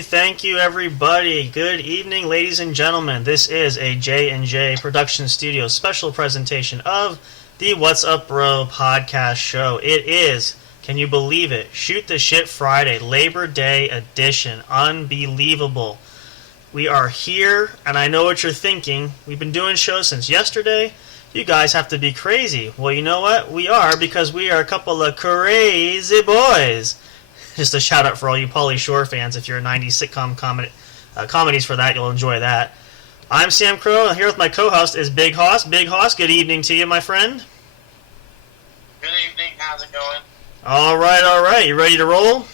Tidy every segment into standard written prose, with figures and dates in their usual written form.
Thank you, everybody. Good evening, ladies and gentlemen. This is a J&J Production Studio special presentation of the What's Up Bro podcast show. It is, can you believe it, Shoot the Shit Friday, Labor Day edition. Unbelievable. We are here, and I know what you're thinking. We've been doing shows since yesterday. You guys have to be crazy. Well, you know what? We are, because we are a couple of crazy boys. Just a shout out for all you Pauly Shore fans. If you're a 90s sitcom comedies for that, you'll enjoy that. I'm Sam Crow, and here with my co-host is Big Hoss. Big Hoss, good evening to you, my friend. Good evening. How's it going? All right. You ready to roll?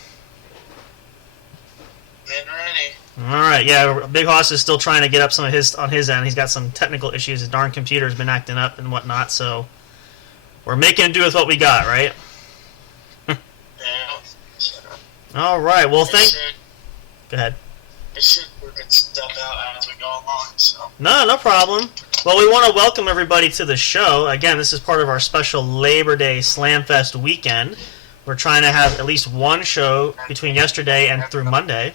Getting ready. All right. Yeah, Big Hoss is still trying to get up some of his on his end. He's got some technical issues. His darn computer's been acting up and whatnot. So we're making do with what we got, right? All right. Well, go ahead. It should work stuff out as we go along. So. No problem. Well, we want to welcome everybody to the show. Again, this is part of our special Labor Day Slamfest weekend. We're trying to have at least one show between yesterday and through Monday.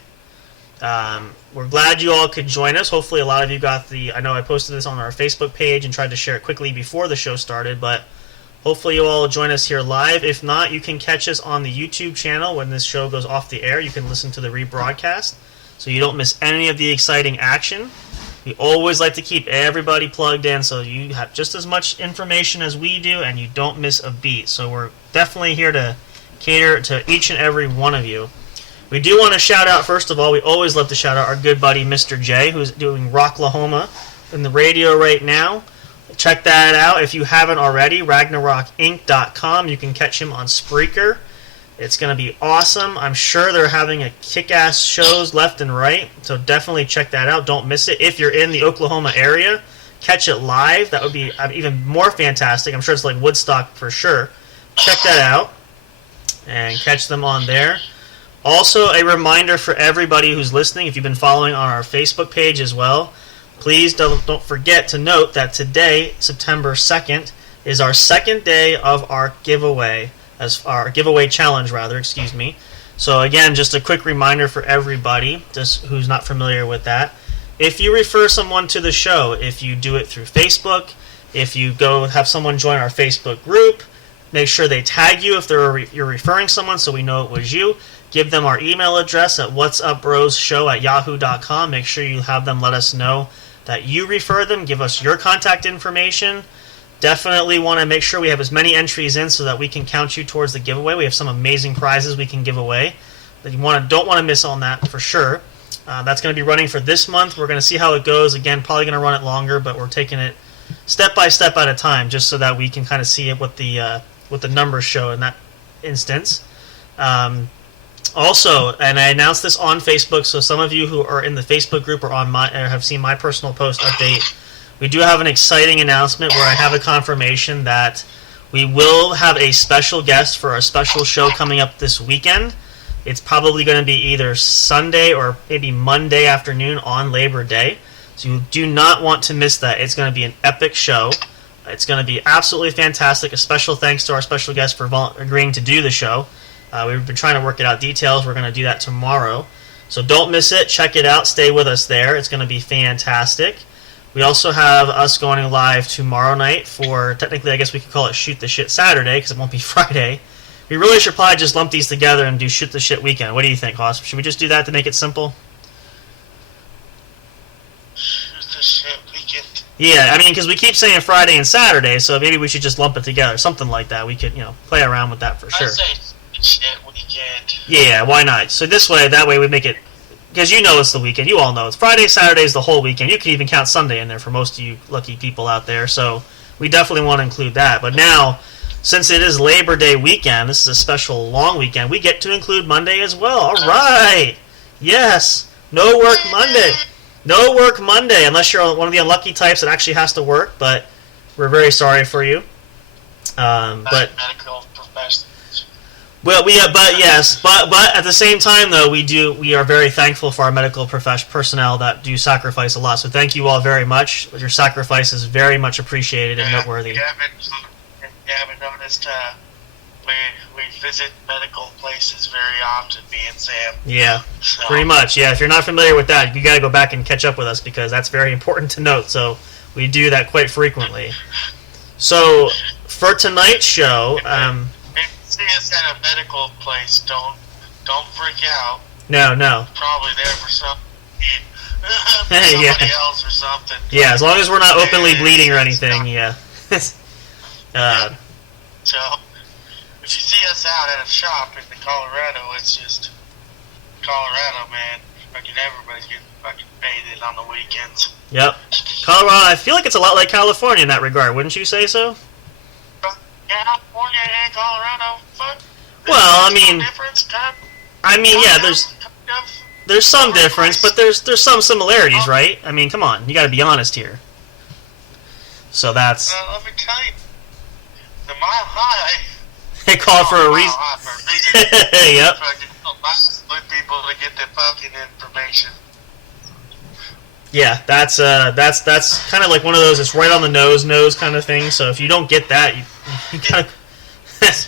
We're glad you all could join us. Hopefully, a lot of you got I know I posted this on our Facebook page and tried to share it quickly before the show started, but hopefully you all join us here live. If not, you can catch us on the YouTube channel when this show goes off the air. You can listen to the rebroadcast so you don't miss any of the exciting action. We always like to keep everybody plugged in so you have just as much information as we do and you don't miss a beat. So we're definitely here to cater to each and every one of you. We do want to shout out, first of all, we always love to shout out our good buddy Mr. J, who's doing Rocklahoma in the radio right now. Check that out if you haven't already, RagnarokInc.com. You can catch him on Spreaker. It's going to be awesome. I'm sure they're having a kick-ass shows left and right, so definitely check that out. Don't miss it. If you're in the Oklahoma area, catch it live. That would be even more fantastic. I'm sure it's like Woodstock for sure. Check that out and catch them on there. Also, a reminder for everybody who's listening, if you've been following on our Facebook page as well, please don't forget to note that today, September 2nd, is our second day of our giveaway, challenge. So again, just a quick reminder for everybody, just who's not familiar with that. If you refer someone to the show, if you do it through Facebook, if you go have someone join our Facebook group, make sure they tag you if you're referring someone so we know it was you. Give them our email address at whatsupbroshow@yahoo.com. Make sure you have them let us know that you refer them. Give us your contact information. Definitely want to make sure we have as many entries in so that we can count you towards the giveaway. We have some amazing prizes we can give away that you don't want to miss on that for sure. That's going to be running for this month. We're going to see how it goes. Again, probably going to run it longer, but we're taking it step by step at a time just so that we can kind of see what the numbers show in that instance. Also, and I announced this on Facebook, so some of you who are in the Facebook group or have seen my personal post update, we do have an exciting announcement where I have a confirmation that we will have a special guest for a special show coming up this weekend. It's probably going to be either Sunday or maybe Monday afternoon on Labor Day, so you do not want to miss that. It's going to be an epic show. It's going to be absolutely fantastic. A special thanks to our special guest for agreeing to do the show. We've been trying to work it out details. We're going to do that tomorrow. So don't miss it. Check it out. Stay with us there. It's going to be fantastic. We also have us going live tomorrow night for, technically, I guess we could call it Shoot the Shit Saturday because it won't be Friday. We really should probably just lump these together and do Shoot the Shit Weekend. What do you think, Hoss? Should we just do that to make it simple? Shoot the Shit Weekend. Yeah, I mean, because we keep saying Friday and Saturday, so maybe we should just lump it together, something like that. We could, play around with that for sure. I say shit weekend. Yeah, why not? So that way we make it, because it's the weekend. You all know it's Friday, Saturday is the whole weekend. You can even count Sunday in there for most of you lucky people out there. So we definitely want to include that. But now, since it is Labor Day weekend, this is a special long weekend, we get to include Monday as well. All right. Yes. No work Monday. No work Monday, unless you're one of the unlucky types that actually has to work, but we're very sorry for you. But medical professionals. well, but at the same time, though, we are very thankful for our medical personnel that do sacrifice a lot. So thank you all very much. Your sacrifice is very much appreciated and noteworthy. You haven't noticed, we visit medical places very often, me and Sam. Yeah, So, pretty much. Yeah, if you're not familiar with that, you got to go back and catch up with us because that's very important to note. So we do that quite frequently. So for tonight's show, If you see us at a medical place, don't freak out. no. Probably there for somebody Yeah. else or something. Yeah, as long as we're not openly bleeding or anything, yeah. So, if you see us out at a shop in Colorado, it's just Colorado, man. Fucking everybody's getting fucking painted on the weekends. Yep. Colorado, I feel like it's a lot like California in that regard, wouldn't you say so? California and Colorado, fuck. Well, I There's no mean, difference, kind yeah, of. there's some difference, but there's some similarities, right? I mean, come on, you got to be honest here. So that's Let me tell you, the Mile High. they call for a Mile reason. High for a reason. Yep. Fucking with people to get their fucking information. Yeah, that's kind of like one of those. It's right on the nose kind of thing. So if you don't get that, you kind of.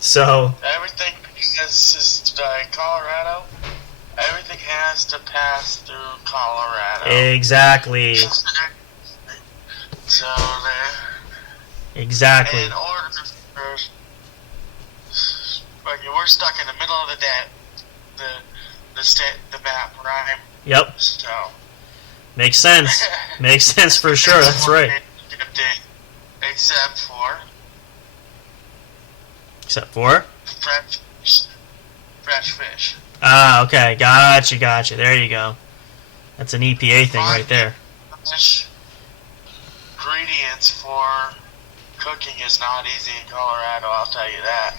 So. Everything is Colorado. Everything has to pass through Colorado. Exactly. So Exactly. in order for, we're stuck in the middle of the map, right? Yep. So Makes sense. Makes sense for sure. That's right. Except for fresh fish. Ah, okay. Gotcha. There you go. That's an EPA thing right there. Fish ingredients for cooking is not easy in Colorado, I'll tell you that.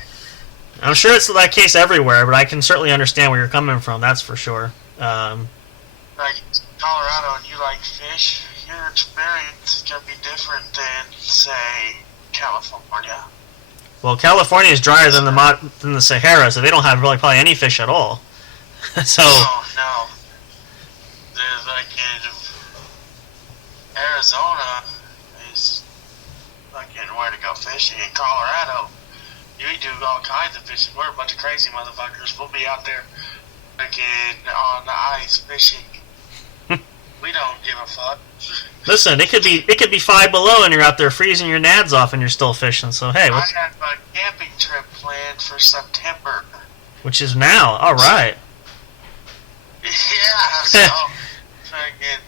I'm sure it's that case everywhere, but I can certainly understand where you're coming from. That's for sure. Like Colorado and you like fish, your experience is going to be different than, say, California. Well, California is drier than the Sahara, so they don't have really probably any fish at all. So. No. There's like Arizona is fucking where to go fishing. In Colorado, you do all kinds of fishing. We're a bunch of crazy motherfuckers. We'll be out there fucking on the ice fishing. We don't give a fuck. Listen, it could be 5 below and you're out there freezing your nads off and you're still fishing. So hey, I have a camping trip planned for September. which is now. All right. Yeah, so fucking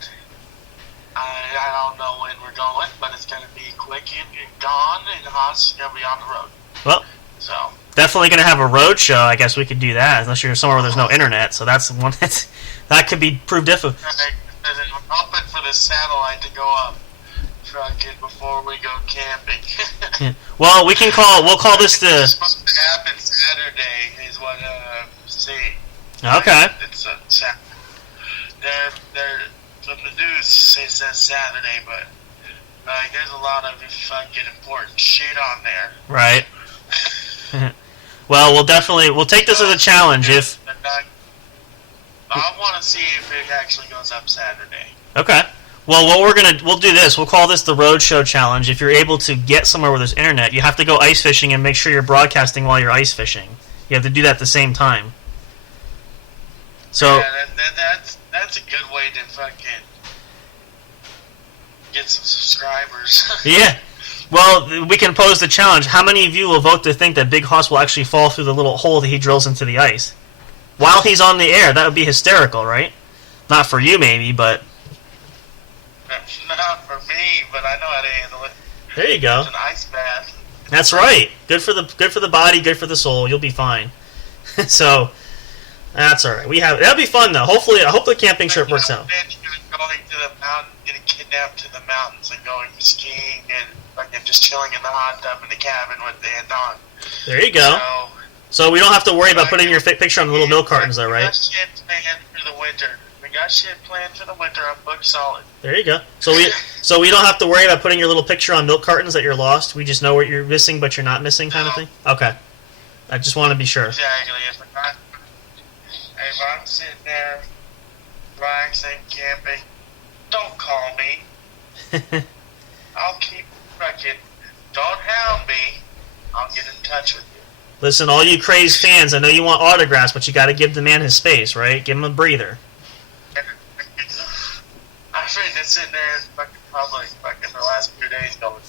I don't know when we're going, but it's gonna be quick and gone, and Haas is gonna be on the road. Well, So definitely going to have a road show. I guess we could do that, unless you're somewhere where there's no internet. So that's one that could be proved difficult. I'm hoping for the satellite to go up fucking before we go camping. Well, we'll call this It's the. supposed to happen Saturday, is what see. Okay. It's a Saturday. They're from the news. It says Saturday, but there's a lot of fucking important shit on there. Right. Well, we'll take this as a challenge. If I want to see if it actually goes up Saturday. okay. Well, we'll do this. We'll call this the Road Show Challenge. If you're able to get somewhere where there's internet, you have to go ice fishing and make sure you're broadcasting while you're ice fishing. You have to do that at the same time. So Yeah, that's a good way to fucking get some subscribers. yeah. Well, we can pose the challenge. How many of you will vote to think that Big Hoss will actually fall through the little hole that he drills into the ice while he's on the air? That would be hysterical, right? Not for you, maybe, but No, not for me, but I know how to handle it. There you go. It's an ice bath. That's right. Good for the body, good for the soul. You'll be fine. So that's all right. That'll be fun though. Hopefully, I hope the camping trip works out. Going to the mountain, getting kidnapped to the mountains, and going skiing, and fucking just chilling in the hot tub in the cabin with the dog. There you go. So we don't have to worry about putting your picture on the little milk cartons, though, right? We got shit planned for the winter. I'm booked solid. There you go. So we don't have to worry about putting your little picture on milk cartons that you're lost. We just know what you're missing, but you're not missing, kind of thing. Okay. I just want to be sure. Exactly. If I'm sitting there relaxing, camping, don't call me. I'll keep fucking. Don't hound me. I'll get in touch with you. Listen, all you crazed fans, I know you want autographs, but you got to give the man his space, right? Give him a breather. I've been sitting there in fucking public fucking the last few days going,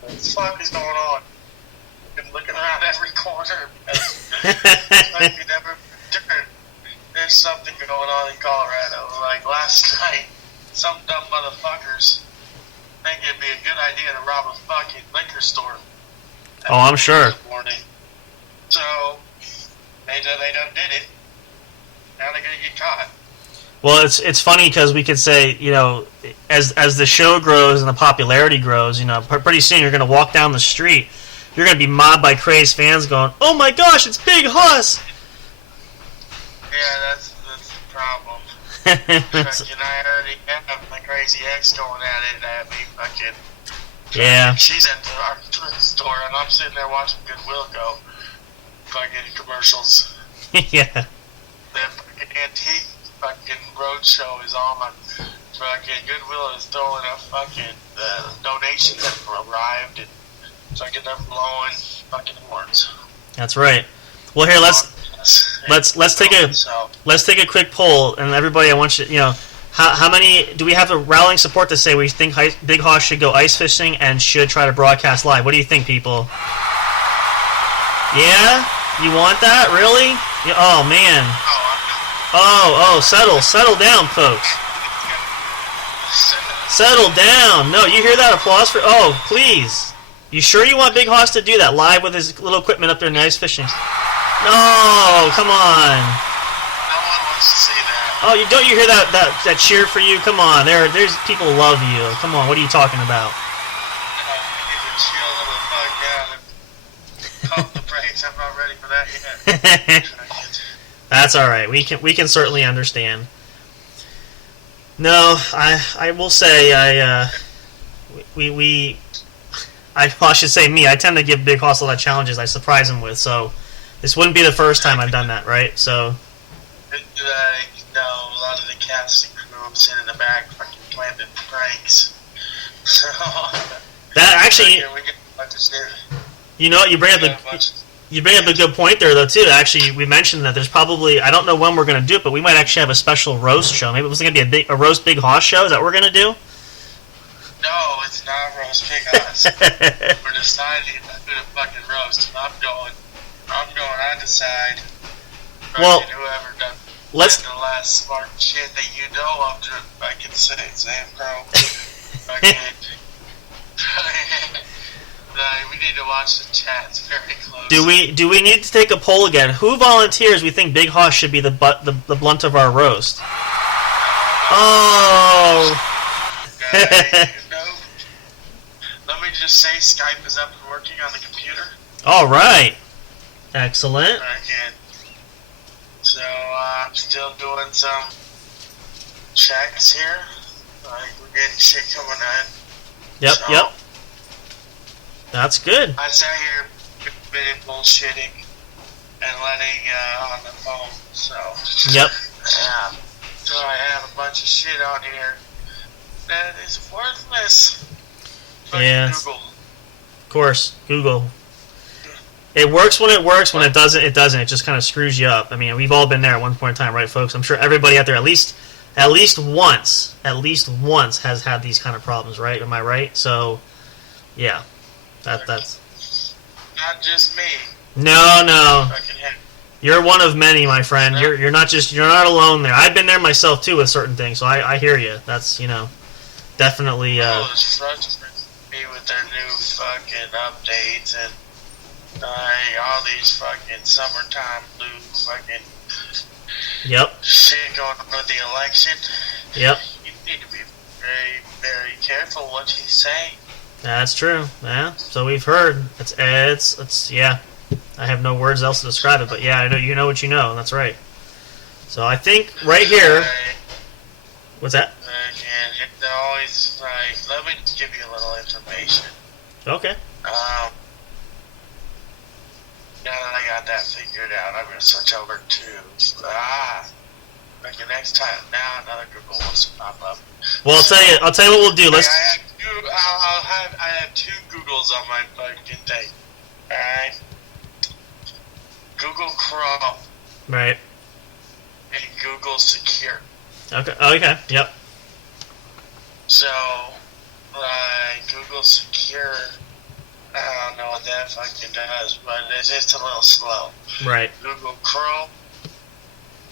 what the fuck is going on? I've been looking around every corner because like we never turned. There's something going on in Colorado. Like last night, some dumb motherfuckers think it'd be a good idea to rob a fucking liquor store. Oh, I'm sure. Morning. So, they done did it. Now they're gonna get caught. Well, it's funny because we could say, you know, as the show grows and the popularity grows, you know, pretty soon you're going to walk down the street, you're going to be mobbed by crazed fans going, oh my gosh, it's Big Hoss! Yeah, that's the problem. Fucking, I already have my crazy ex going at it at me, fucking. Yeah. She's at our store, and I'm sitting there watching Goodwill go. Fucking commercials. Yeah. That fucking antique fucking roadshow is on. My fucking Goodwill is throwing up fucking donations that have arrived, and fucking they're blowing fucking horns. That's right. Well, here let's take a quick poll, and everybody, I want you know, how many do we have a rallying support to say we think Big Hoss should go ice fishing and should try to broadcast live? What do you think, people? Yeah, you want that really? Yeah, oh man. Settle down, folks. Settle down. No, you hear that applause for? Oh, please. You sure you want Big Hoss to do that live with his little equipment up there in the ice fishing? No, come on. No one wants to see that. Oh, don't you hear that cheer for you? Come on, there's people who love you. Come on, what are you talking about? You need to chill the fuck down and pump the brakes. I'm not ready for that yet. That's all right. We can certainly understand. No, I will say I should say me. I tend to give Big Hoss a lot of challenges I surprise him with. So this wouldn't be the first time I've done that, right? So. No, a lot of the cast and crew I'm sitting in the back fucking planting pranks. So that actually, you know, you bring up a good point there, though, too. Actually, we mentioned that there's probably, I don't know when we're going to do it, but we might actually have a special roast show. Maybe it was going to be a roast Big Hoss show. Is that what we're going to do? No, it's not roast Big Hoss. We're deciding who to fucking roast. I'm going. I decide. Well, whoever done the last smart shit that you know of to fucking say, Sam Crow. Fucking. We need to watch the chats very closely. Do we need to take a poll again? Who volunteers we think Big Hoss should be the blunt of our roast? Oh. Okay, let me just say Skype is up and working on the computer. All right. Excellent. Okay. So I'm still doing some checks here. We're getting shit coming in. Yep. That's good. I sat here bullshitting and letting on the phone. So. Yep. Yeah. So I have a bunch of shit on here that is worthless. Yeah. Google. Of course, Google. It works when it works. When it doesn't, it doesn't. It just kind of screws you up. I mean, we've all been there at one point in time, right, folks? I'm sure everybody out there at least once has had these kind of problems, right? Am I right? So, yeah, that's not just me. No. You're one of many, my friend. No. You're not alone there. I've been there myself too with certain things, so I hear you. That's definitely. It's frustrating me with their new fucking updates and all these fucking summertime blue fucking Yep. shit going on with the election. Yep. You need to be very, very careful what you say. That's true. Yeah. So we've heard. It's yeah. I have no words else to describe it, but yeah, I know you know what you know. That's right. So I think right here. What's that? And it's always like, let me give you a little information. Okay. Now that I got that figured out, I'm gonna switch over to like the next time. Now another Google wants to pop up. Well, I'll tell you what we'll do. Let's. I have two Googles on my fucking thing. Alright? Google Chrome Right. and Google Secure. Okay. Okay. Yep. So, Google Secure, I don't know what that fucking does, but it's just a little slow. Right. Google Chrome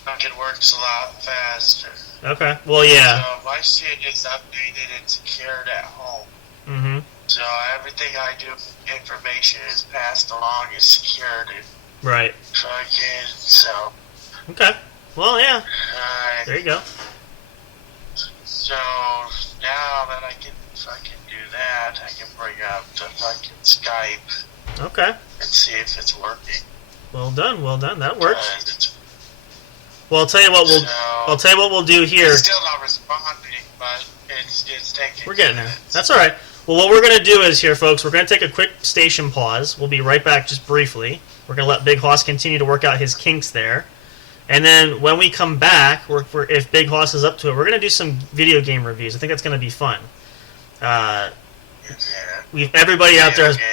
fucking works a lot faster. Okay. Well, yeah. So my shit is updated and secured at home. Mm-hmm. So everything I do, information is passed along, is secured, and Right. fucking so. Okay. Well, yeah. There you go. So now that I can fucking do that, I can bring up the fucking Skype Okay. and see if it's working. Well done. Well done. That works. It's, Well, I'll tell you what we'll do here. It's still not responding, but it's taking. We're getting there. minutes. That's all right. Well, what we're going to do is here, folks, we're going to take a quick station pause. We'll be right back just briefly. We're going to let Big Hoss continue to work out his kinks there. And then when we come back, if Big Hoss is up to it, we're going to do some video game reviews. I think that's going to be fun. Everybody out there has... Game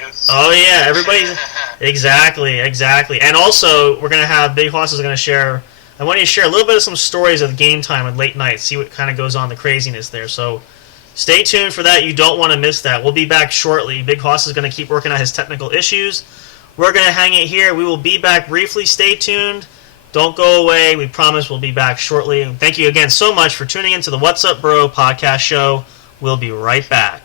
reviews. Oh, yeah. Everybody's... Exactly. And also, we're going to have Big Hoss is going to share... I want you to share a little bit of some stories of game time and late nights, see what kind of goes on, the craziness there. So stay tuned for that. You don't want to miss that. We'll be back shortly. Big Hoss is going to keep working on his technical issues. We're going to hang it here. We will be back briefly. Stay tuned. Don't go away. We promise we'll be back shortly. And thank you again so much for tuning into the What's Up Bro podcast show. We'll be right back.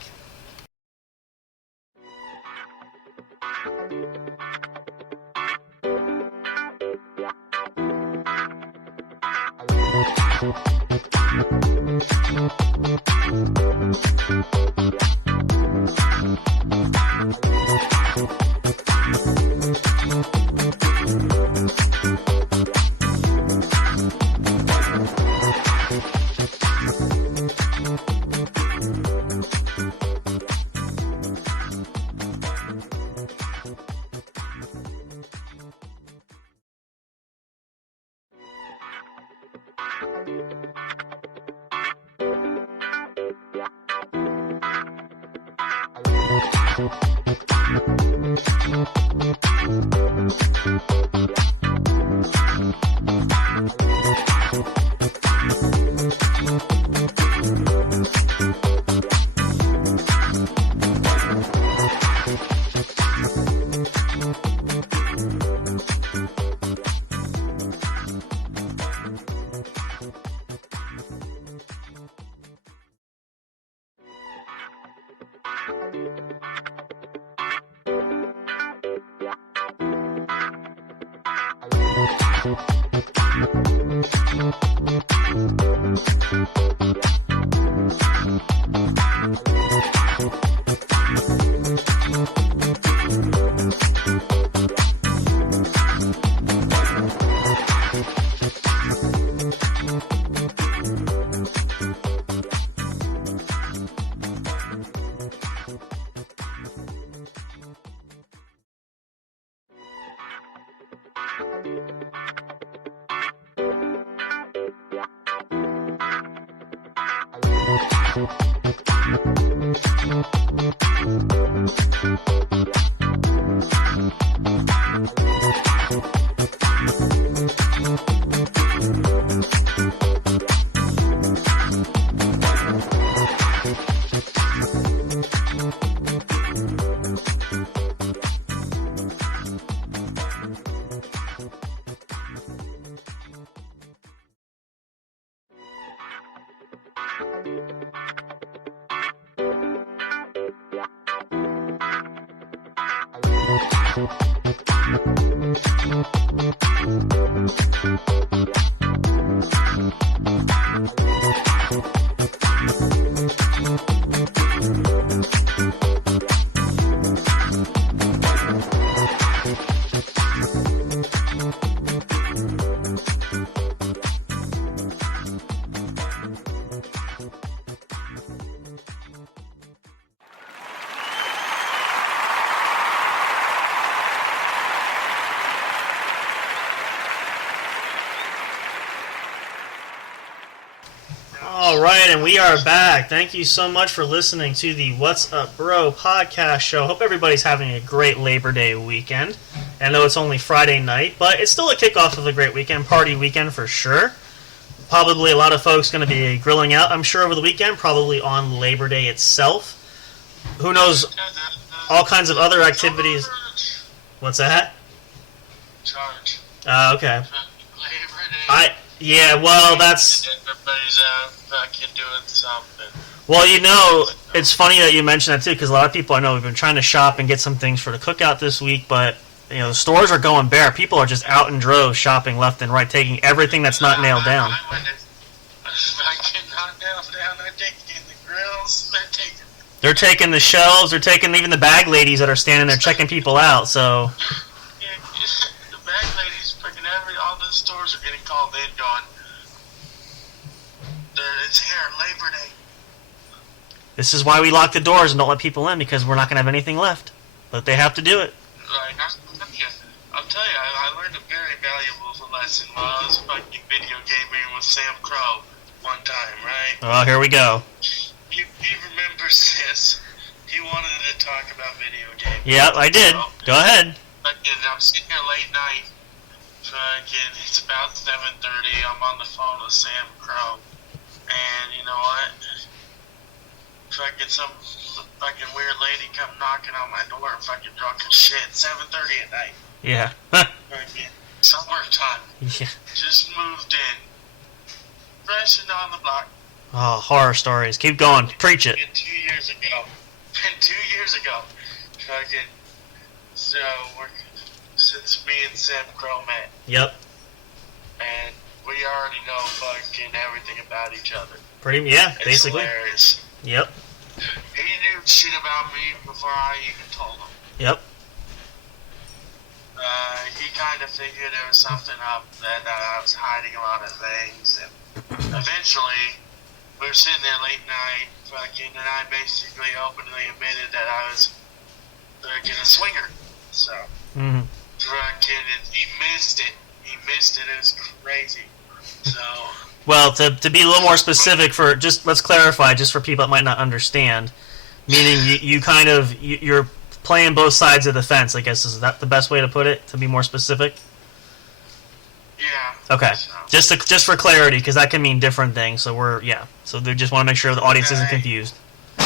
All right, and we are back. Thank you so much for listening to the What's Up Bro podcast show. Hope everybody's having a great Labor Day weekend. I know it's only Friday night, but it's still a kickoff of a great weekend, party weekend for sure. Probably a lot of folks going to be grilling out, I'm sure, over the weekend, probably on Labor Day itself. Who knows, all kinds of other activities. What's that? Charge. Okay. Labor Day. Yeah, well, that's... Everybody's out fucking doing something. Well, you know, it's funny that you mentioned that, too, because a lot of people I know have been trying to shop and get some things for the cookout this week, but, you know, the stores are going bare. People are just out in droves shopping left and right, taking everything that's not nailed down. I get not nailed down. They're taking the grills. They're taking the shelves. They're taking even the bag ladies that are standing there checking people out, so... The bag ladies, freaking all the stores are getting called in going, it's here, Labor Day. This is why we lock the doors and don't let people in, because we're not going to have anything left. But they have to do it. Right, I'll tell you, I learned a very valuable lesson while I was fucking video gaming with Sam Crow one time, right? Oh, here we go. He remembers this. He wanted to talk about video games. Yep, I did. So, go ahead. fucking, I'm sitting here late night. Fucking, it's about 7:30. I'm on the phone with Sam Crow. And you know what? Fucking some fucking weird lady come knocking on my door, fucking drunk as shit. 7:30 at night. Yeah. Fucking summertime. Yeah. Just moved in. Fresh and on the block. Oh, horror stories. Keep going. Preach it. Been 2 years ago. Fucking. So, since me and Sam Crow met. Yep. And we already know fucking everything about each other. Yeah, It's basically. hilarious. Yep. He knew shit about me before I even told him. Yep. He kind of figured there was something up, that I was hiding a lot of things, and eventually, we were sitting there late night, fucking, and I basically openly admitted that I was fucking a swinger. So, fucking, he missed it. He missed it. It was crazy. So. Well, to be a little more specific, let's clarify, just for people that might not understand, meaning you're playing both sides of the fence, I guess. Is that the best way to put it, to be more specific? Yeah. Okay. So. Just for clarity, because that can mean different things. So So they just want to make sure the audience isn't confused. We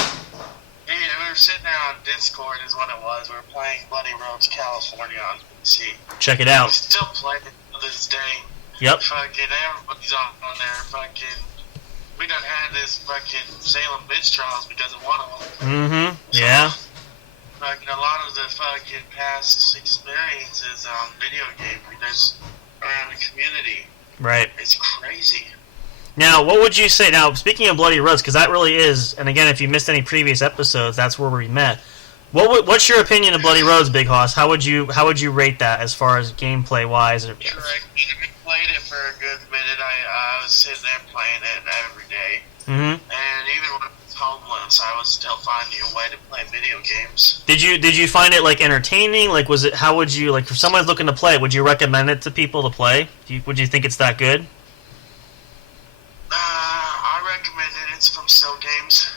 were sitting there on Discord, is what it was. We were playing Bloody Roads, California on PC. Check it out. We still play it to this day. Yep. Fucking everybody's on there. Fucking, we done had this fucking Salem bitch trials because of one of them. Yeah. Fucking a lot of the fucking past experiences on video gaming, there's around the community. Right. It's crazy. Now, what would you say? Now, speaking of Bloody Roads, because that really is, and again, if you missed any previous episodes, that's where we met. What's your opinion of Bloody Roads, Big Hoss? How would you rate that as far as gameplay wise? Correct. I played it for a good minute. I was sitting there playing it every day. And even when I was homeless, I was still finding a way to play video games. Did you find it like entertaining? Like, was it? How would you, like, if someone's looking to play, would you recommend it to people to play? Would you think it's that good? I recommend it. It's from Cell Games.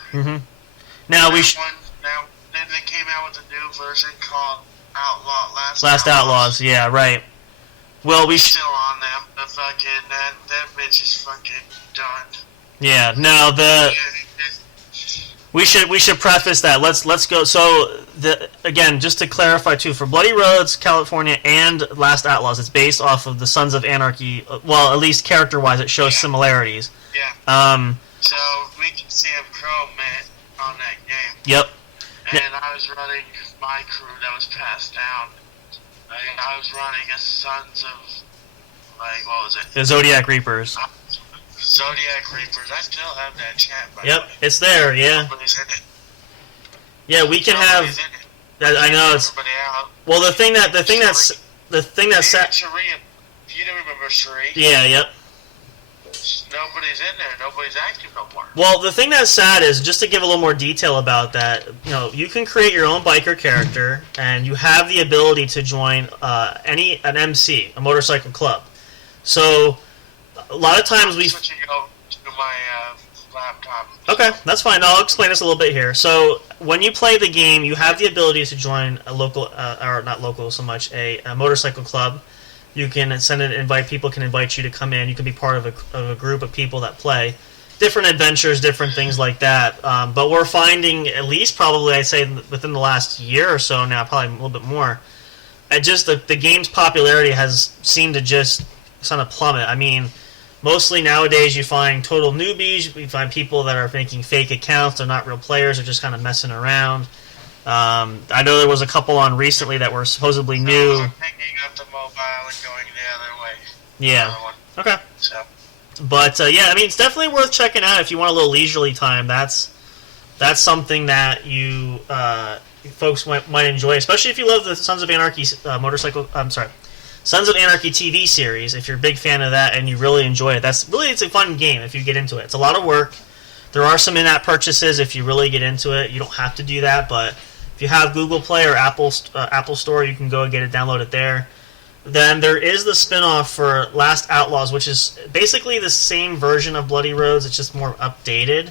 Now Then they came out with a new version called Last Outlaws. Yeah, right. Well, still on them. The fucking that bitch is fucking done. Yeah. Now we should preface that. Let's go. So again, just to clarify too, for Bloody Roads, California, and Last Outlaws, it's based off of the Sons of Anarchy. Well, at least character-wise, it shows similarities. Yeah. So me and Sam Crow met on that game. Yep. And I was running my crew that was passed down I was running as Sons of, like, what was it? The Zodiac Reapers. Zodiac Reapers. I still have that chat, by the Yep, way. it's there. Yeah, Nobody's in it. yeah. We can have. Nobody's in it. I know it's. Everybody out. Well, the thing that's Cherie, you don't remember Cherie? Yeah, yep. Nobody's in there. Nobody's active no more. Well, the thing that's sad is, just to give a little more detail about that, you can create your own biker character, and you have the ability to join an MC, a motorcycle club. So, a lot of times we. Switching over to my laptop. Okay, that's fine. I'll explain this a little bit here. So, when you play the game, you have the ability to join a local, or not local so much, a motorcycle club. You can send an invite. People can invite you to come in. You can be part of a group of people that play different adventures, different things like that. But we're finding, at least probably, I'd say within the last year or so now, probably a little bit more, just the game's popularity has seemed to just kind of plummet. I mean, mostly nowadays you find total newbies. You find people that are making fake accounts. They're not real players. They're just kind of messing around. I know there was a couple on recently that were supposedly new. I'm picking up the mobile and going the other way. Yeah. Okay. So. But yeah, I mean, it's definitely worth checking out if you want a little leisurely time. That's something that you folks might enjoy, especially if you love the Sons of Anarchy Sons of Anarchy TV series. If you're a big fan of that and you really enjoy it, it's a fun game if you get into it. It's a lot of work. There are some in-app purchases if you really get into it. You don't have to do that, but if you have Google Play or Apple Store, you can go and get it, download it there. Then there is the spin-off for Last Outlaws, which is basically the same version of Bloody Roads. It's just more updated.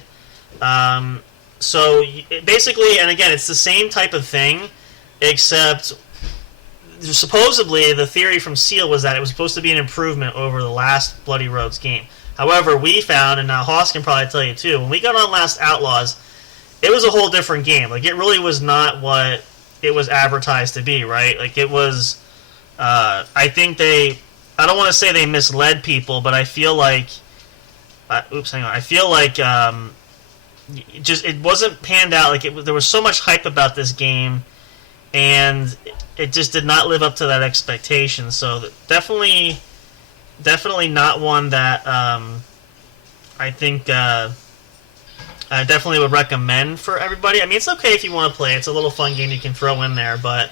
So basically, and again, it's the same type of thing, except supposedly the theory from Seal was that it was supposed to be an improvement over the last Bloody Roads game. However, we found, and now Hoss can probably tell you too, when we got on Last Outlaws, it was a whole different game. Like, it really was not what it was advertised to be, right? Like, it was, I think I don't want to say they misled people, but I feel like, I feel like, it wasn't panned out. Like, there was so much hype about this game, and it just did not live up to that expectation. So, definitely not one that I think I definitely would recommend for everybody. I mean, it's okay if you want to play. It's a little fun game you can throw in there, but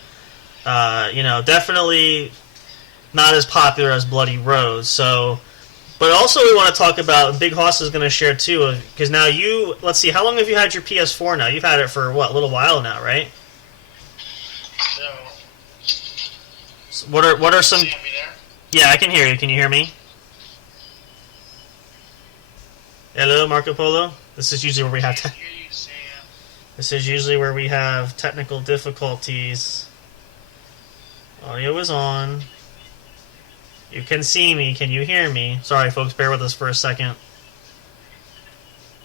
definitely not as popular as Bloody Roads. So, but also we want to talk about, Big Hoss is going to share too, because now let's see, how long have you had your PS4 now? You've had it for what, a little while now, right? So what are some? Yeah, I can hear you. Can you hear me? Hello, Marco Polo. This is usually where we have. This is usually where we have technical difficulties. Audio is on. You can see me. Can you hear me? Sorry, folks. Bear with us for a second.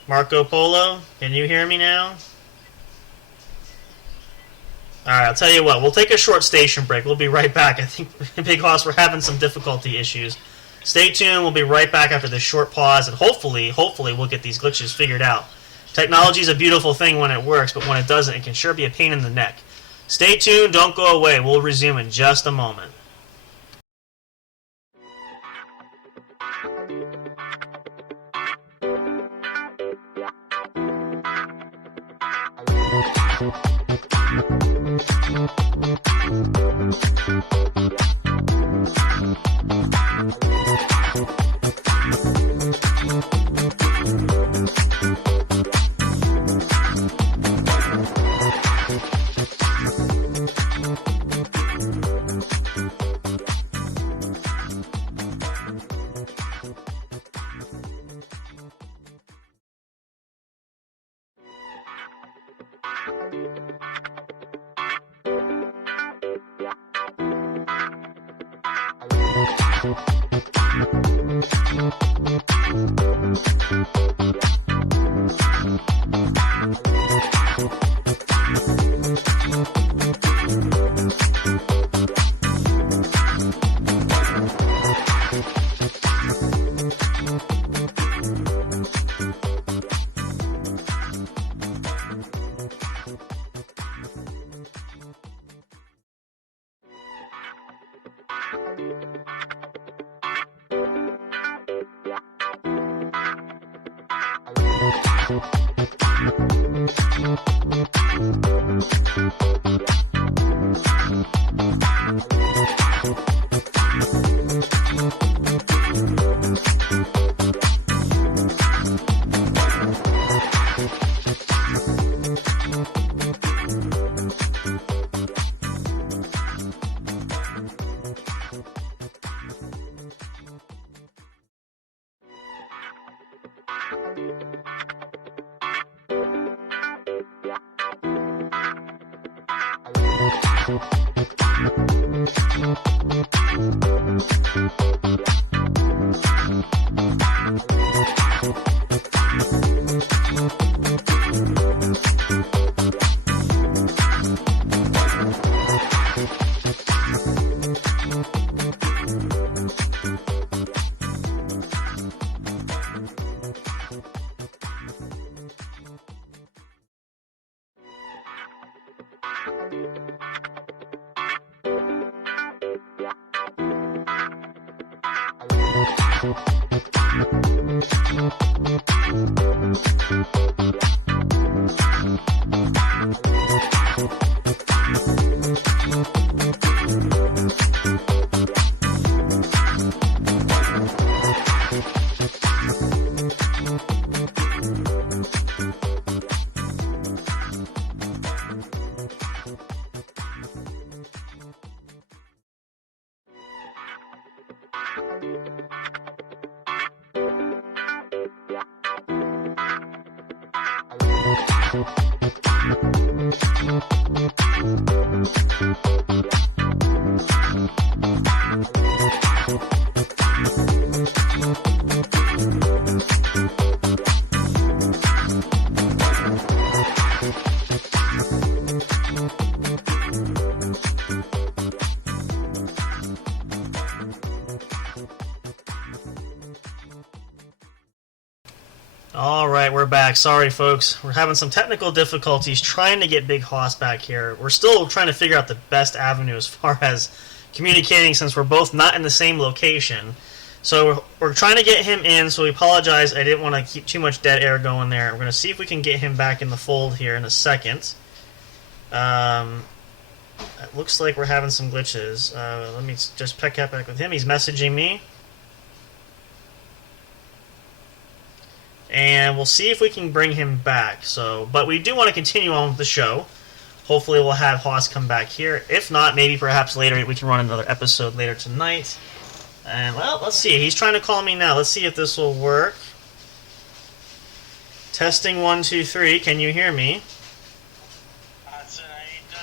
Marco Polo, can you hear me now? Alright, I'll tell you what, we'll take a short station break. We'll be right back. I think, Big Hoss, we're having some difficulty issues. Stay tuned, we'll be right back after this short pause, and hopefully we'll get these glitches figured out. Technology is a beautiful thing when it works, but when it doesn't, it can sure be a pain in the neck. Stay tuned, don't go away. We'll resume in just a moment. Alright, we're back. Sorry, folks. We're having some technical difficulties trying to get Big Hoss back here. We're still trying to figure out the best avenue as far as communicating since we're both not in the same location. So we're trying to get him in, so we apologize. I didn't want to keep too much dead air going there. We're going to see if we can get him back in the fold here in a second. It looks like we're having some glitches. Let me just pick up back with him. He's messaging me. And we'll see if we can bring him back. But we do want to continue on with the show. Hopefully we'll have Hoss come back here. If not, maybe perhaps later we can run another episode later tonight. And, well, let's see. He's trying to call me now. Let's see if this will work. Testing 1, 2, 3. Can you hear me? I said I ain't done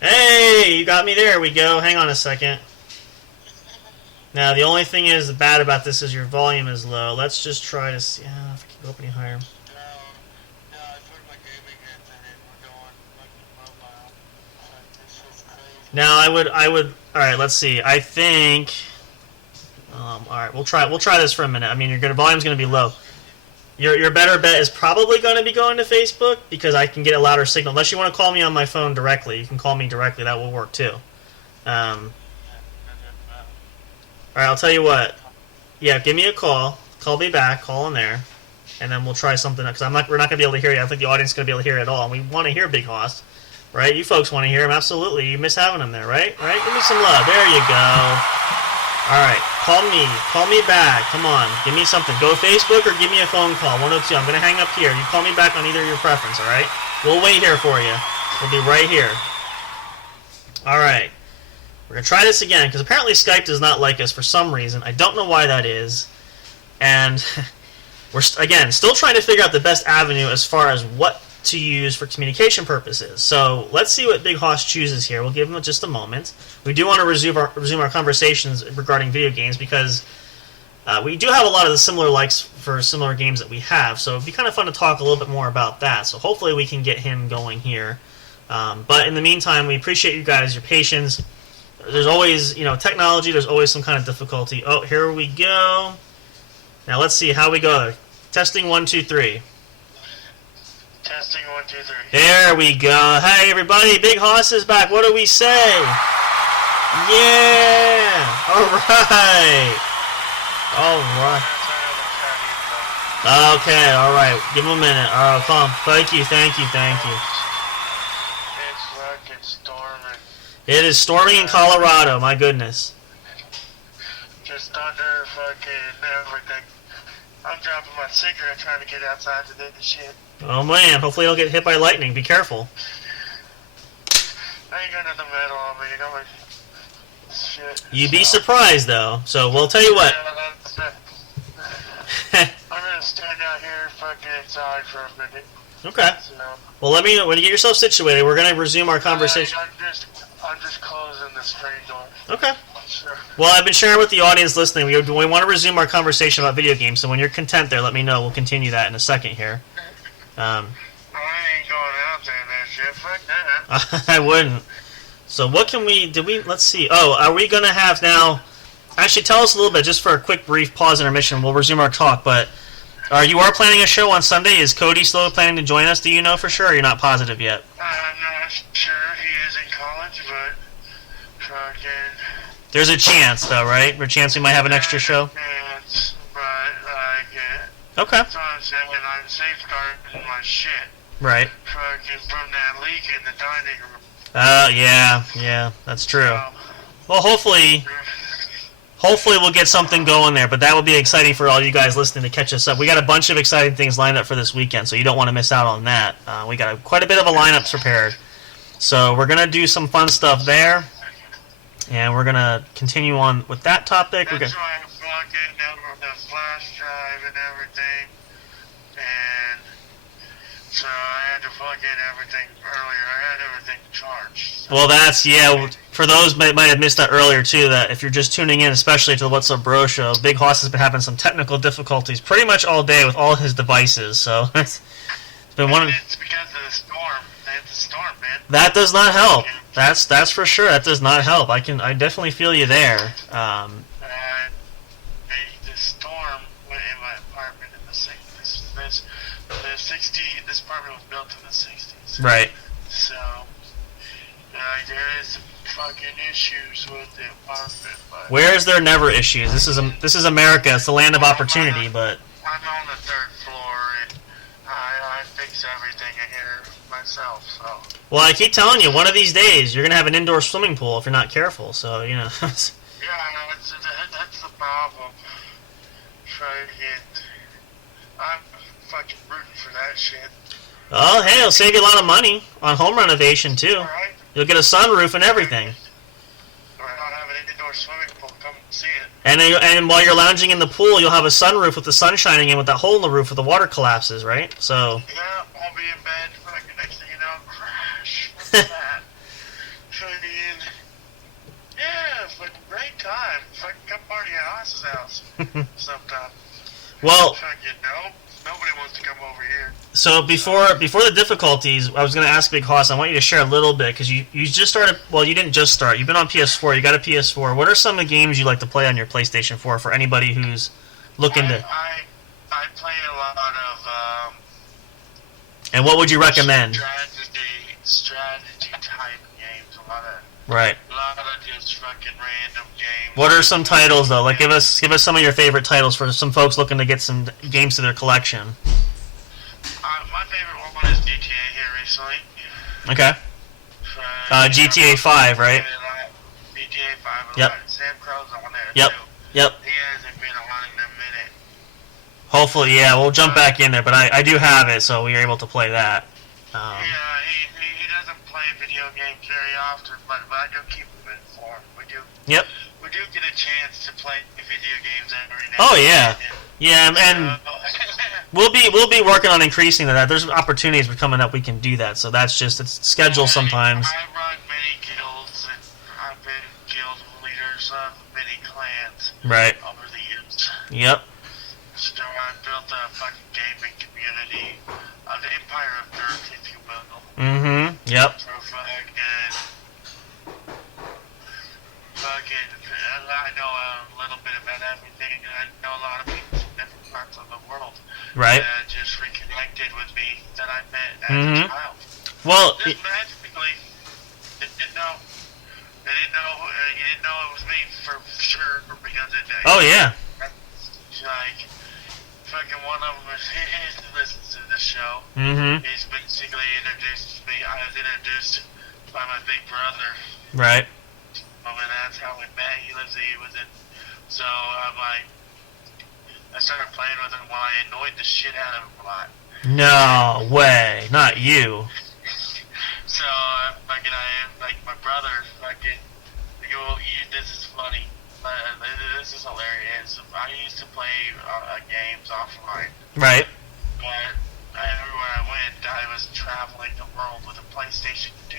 yet. Hey, you got me. There we go. Hang on a second. Now, the only thing is bad about this is your volume is low. Let's just try to see. If I can go up any higher. No, I put my gaming headset in. We're going like mobile. This is crazy. Now, I would. All right, let's see. I think. All right, we'll try this for a minute. I mean, your volume's going to be low. Your better bet is probably going to be going to Facebook because I can get a louder signal. Unless you want to call me on my phone directly, you can call me directly. That will work too. Alright, I'll tell you what. Yeah, give me a call. Call me back. Call in there. And then we'll try something. Because we're not going to be able to hear you. I don't think the audience is going to be able to hear it at all. And we want to hear Big Hoss. Right? You folks want to hear him. Absolutely. You miss having him there, right? Right? Give me some love. There you go. Alright. Call me. Call me back. Come on. Give me something. Go Facebook or give me a phone call. 102. I'm going to hang up here. You call me back on either of your preference, alright? We'll wait here for you. We'll be right here. Alright. We're going to try this again, because apparently Skype does not like us for some reason. I don't know why that is. And we're, again, still trying to figure out the best avenue as far as what to use for communication purposes. So let's see what Big Hoss chooses here. We'll give him just a moment. We do want to resume our conversations regarding video games, because we do have a lot of the similar likes for similar games that we have. So it'd be kind of fun to talk a little bit more about that. So hopefully we can get him going here. But in the meantime, we appreciate you guys, your patience. There's always, technology, there's always some kind of difficulty. Oh, here we go. Now let's see how we go. Testing 1, 2, 3. Testing 1, 2, 3. There we go. Hey everybody, Big Hoss is back. What do we say? Yeah! Alright! Alright. Okay, alright. Give him a minute. Alright, come on. Thank you. It's fucking storming. It is storming in Colorado, my goodness. Just thunder, fucking everything. I'm dropping my cigarette trying to get outside to do the shit. Oh man, hopefully you don't get hit by lightning. Be careful. I ain't got nothing metal on me, you know, like, shit. You'd be surprised though. So we'll tell you what. Yeah, I'm gonna stand out here fucking inside for a minute. Okay. So, Well, let me know when you get yourself situated. We're gonna resume our conversation. I'm just closing the screen door. Okay. Sure. Well, I've been sharing with the audience listening. We want to resume our conversation about video games. So when you're content there, let me know. We'll continue that in a second here. I ain't going out there and that shit. Fuck that. I wouldn't. So what can we? Let's see. Oh, are we gonna have now? Actually, tell us a little bit, just for a quick, brief pause intermission. We'll resume our talk. But you are planning a show on Sunday? Is Cody still planning to join us? Do you know for sure? Or you're not positive yet? I'm not sure. He is in college, but fucking. There's a chance, though, right? There's a chance we might have an extra show. Chance, but I get. Okay. That's what I'm saying. I'm safeguarding my shit. Right. Fucking from that leak in the dining room. Yeah, that's true. Well, hopefully we'll get something going there, but that will be exciting for all you guys listening to catch us up. We got a bunch of exciting things lined up for this weekend, so you don't want to miss out on that. We got quite a bit of a lineup prepared. So we're going to do some fun stuff there, and we're going to continue on with that topic. That's why I'm plugging down the flash drive and everything, and so I had to plug in everything earlier. I had everything charged. So. Well, for those that might have missed that earlier, too, that if you're just tuning in, especially to the What's Up Bro show, Big Hoss has been having some technical difficulties pretty much all day with all his devices, so it's been one of... It's because of the storm. It's the storm, man. That does not help. That's for sure. That does not help. I definitely feel you there. The storm went in my apartment in the 60s. This apartment was built in the 60s. Right. So, there is some fucking issues with the apartment. But Where is there never issues? This is America. It's the land of opportunity, but... I'm on the 3rd floor, and I fix everything in here myself, so... Well, I keep telling you, one of these days, you're going to have an indoor swimming pool if you're not careful, so, you know... Yeah, that's the problem. I'm fucking rooting for that shit. Oh, hey, it'll save you a lot of money on home renovation, too. Right? You'll get a sunroof and everything. Or not have an indoor swimming pool, come see it. And while you're lounging in the pool, you'll have a sunroof with the sun shining in with that hole in the roof where the water collapses, right? So... Yeah, I'll be in bed, fucking next thing you know, crash. What's that? Fucking... Yeah, fucking great time. Fucking come party at Haas's house sometime. Well... Fucking no. Nobody wants to come over here. So before the difficulties, I was going to ask Big Hoss, I want you to share a little bit, because you just started, well, you didn't just start, you've been on PS4, you got a PS4. What are some of the games you like to play on your PlayStation 4 for anybody who's looking to... I play a lot of... and what would you recommend? Strategy type games, a lot Right. of just fucking random games. What are some titles, though? Like, give us some of your favorite titles for some folks looking to get some games to their collection. My favorite one is GTA here recently. Okay. GTA 5, right? GTA 5. Yep. Sam Crow's on there, Yep. too. Yep. He hasn't been on in a minute. Hopefully, yeah, we'll jump back in there, but I do have it, so we are able to play that. Yeah, he doesn't play video games very often, but I do keep him informed. We do get a chance to play video games every now Oh, and yeah. then. Yeah, and we'll be working on increasing that. There's opportunities for coming up. We can do that. So that's just it's scheduled sometimes. I run many guilds, and I've been guild leaders of many clans Right. over the years. Yep. So I built a fucking gaming community, an empire of dirt, if you will. Mm-hmm. Yep. For fucking, I know a little bit about everything, and I know a lot of people from different parts of the world. Right. That just reconnected with me that I met as Mm-hmm. a child. Well. Just magically, they didn't know didn't know it was me for sure because it. Oh yeah. Like, fucking one of them was he listens to the show. Mm-hmm. He's basically introduced me. I was introduced by my big brother. Right. And that's how we met. He was in. So I'm like, I started playing with him while I annoyed the shit out of him a lot. No way. Not you. So fucking like my brother fucking. This is funny. This is hilarious. I used to play games offline. Right. But everywhere I went, I was traveling the world with a PlayStation 2.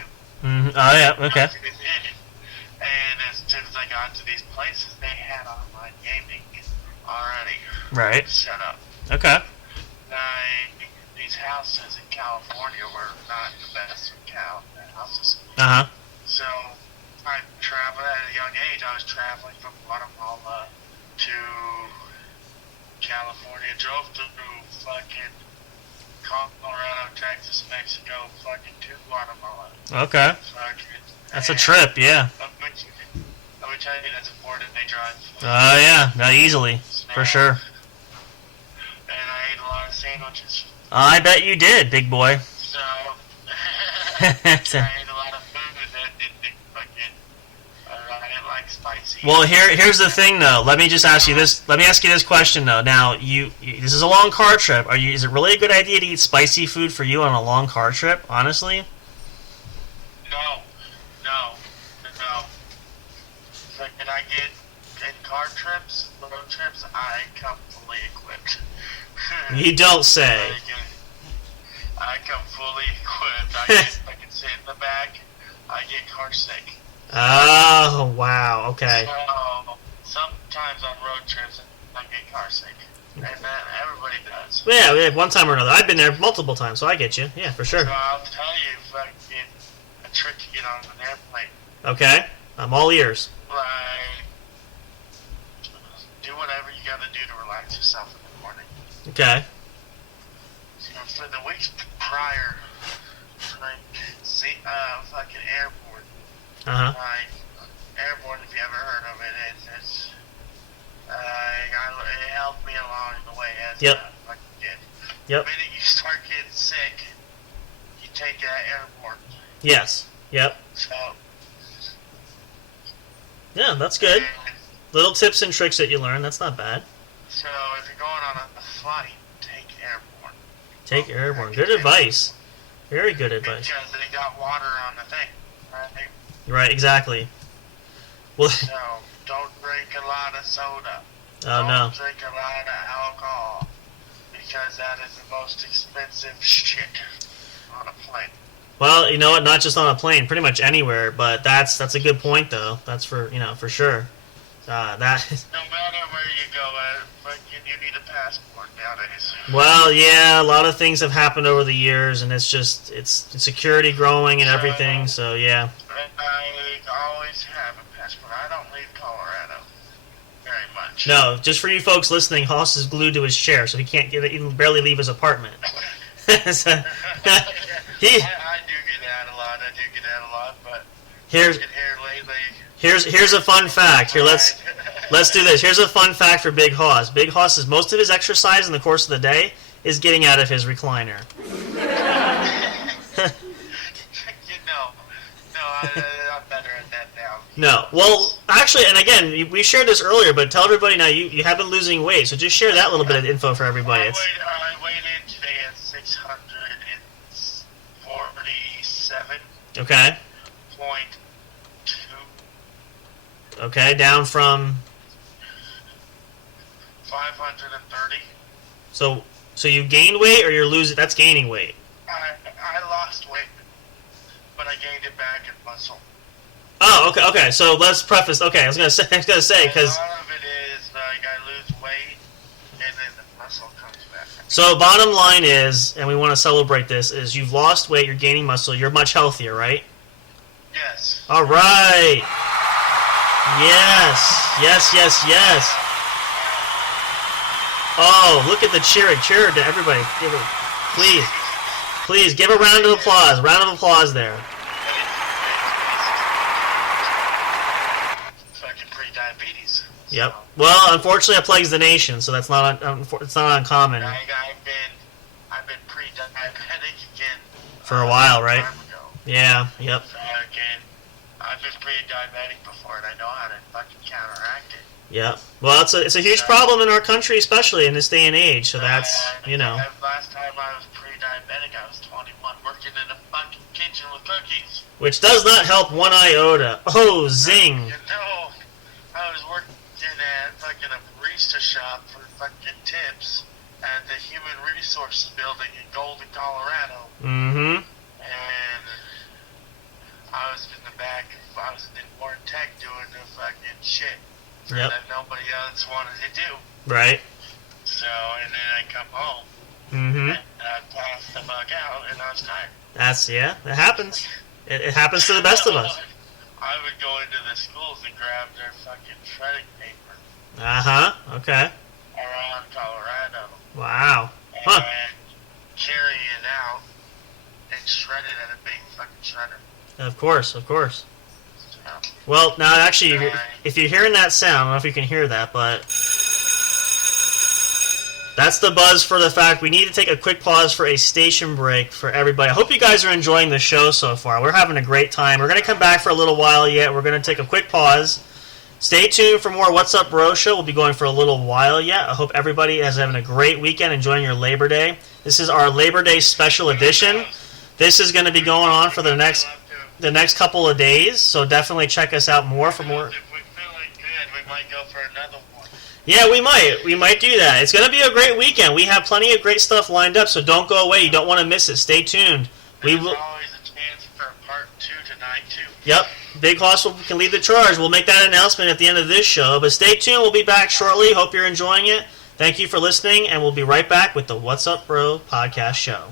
Mm-hmm. Oh yeah. Okay. And as soon as I got to these places, they had online gaming already Right. set up. Okay. These houses in California were not the best houses. Uh huh. So I traveled at a young age. I was traveling from Guatemala to California, drove through fucking Colorado, Texas, Mexico, fucking to Guatemala. Okay. That's a trip, yeah. Let me tell you, that's a 4-day drive. Oh yeah, not easily, for sure. And I ate a lot of sandwiches. I bet you did, big boy. So I ate a lot of food that didn't fucking. I didn't like spicy. Well, here's the thing, though. Let me just ask you this. Let me ask you this question, though. Now, this is a long car trip. Is it really a good idea to eat spicy food for you on a long car trip? Honestly. No. Can I get in car trips, road trips? I come fully equipped. You don't say. I come fully equipped. I can sit in the back. I get car sick. Oh wow. Okay. So sometimes on road trips, I get car sick, and that everybody does. Yeah, one time or another. I've been there multiple times, so I get you. Yeah, for sure. So I'll tell you, fucking a trick to get on an airplane. Okay. I'm all ears. Like, do whatever you gotta do to relax yourself in the morning. Okay. For the weeks prior, fucking Airborne. Like, Airborne, if you ever heard of it, it helped me along the way as a fucking kid. Yep. The minute you start getting sick, you take that Airborne. Yes. Yep. So. Yeah, that's good. Little tips and tricks that you learn. That's not bad. So if you're going on a flight, take Airborne. Take Airborne. Good advice. Very good advice. Because they got water on the thing, right? Right, exactly. Well. So don't drink a lot of soda. Oh no. Don't drink a lot of alcohol, because that is the most expensive shit on a plane. Well, you know what? Not just on a plane, pretty much anywhere. But that's a good point, though. That's for sure. That. No matter where you go, you need a passport nowadays. Well, yeah, a lot of things have happened over the years, and it's security growing and everything. So yeah. I always have a passport. I don't leave Colorado very much. No, just for you folks listening, Hoss is glued to his chair, so he can't even barely leave his apartment. So, I do get that a lot, but here's a fun fact. Here, let's do this. Here's a fun fact for Big Hoss. Big Hoss is most of his exercise in the course of the day is getting out of his recliner. I'm better at that now. No, well, actually, and again, we shared this earlier, but tell everybody now you have been losing weight, so just share that little bit of info for everybody. I weighed in today at 647. Okay. 0.2. Okay, down from 530. So you gained weight, or you're losing? That's gaining weight. I lost weight, but I gained it back in muscle. Oh, okay. So let's preface. Okay, I was gonna say because a lot of it is like I lose weight, and then the muscle comes back. So bottom line is, and we want to celebrate this, is you've lost weight, you're gaining muscle, you're much healthier, right? Yes. All right. Yes. Oh, look at the cheer to everybody. Please give a round of applause. Round of applause there. Yep. Well, unfortunately, it plagues the nation, so that's not it's not uncommon. I've been pre-diabetic again for a while, right? Time ago. Yeah. Yep. So again, I've been pre-diabetic before, and I know how to fucking counteract it. Yeah. Well, it's a huge problem in our country, especially in this day and age. So that's Last time I was pre-diabetic, I was 21, working in a fucking kitchen with cookies. Which does not help one iota. Oh, zing! I was working at fucking a barista shop for fucking tips at the Human Resources Building in Golden, Colorado. Mm-hmm. And I was in the back. I was in Warren Tech doing the fucking shit that nobody else wanted to do. Right. So, and then I come home. Mm-hmm. And I passed the bug out, and I was tired. It happens. It happens to the best of us. I would go into the schools and grab their fucking shredding paper. Uh-huh. Okay. Around Colorado. Wow. And carry it out and shred it at a big fucking shredder. Of course. So, Well, now actually, if you're hearing that sound, I don't know if you can hear that, but that's the buzz for the fact we need to take a quick pause for a station break for everybody. I hope you guys are enjoying the show so far. We're having a great time. We're going to come back for a little while yet. We're going to take a quick pause. Stay tuned for more What's Up Bro Show. We'll be going for a little while yet. I hope everybody is having a great weekend, enjoying your Labor Day. This is our Labor Day special edition. This is going to be going on for the next couple of days, so definitely check us out more for more. if we feel like good, we might go for another one. Yeah, we might. We might do that. It's going to be a great weekend. We have plenty of great stuff lined up, so don't go away. You don't want to miss it. Stay tuned. There's always a chance for part 2 tonight, too. Yep. Big Hoss can lead the charge. We'll make that announcement at the end of this show. But stay tuned. We'll be back shortly. Hope you're enjoying it. Thank you for listening, and we'll be right back with the What's Up Bro podcast show.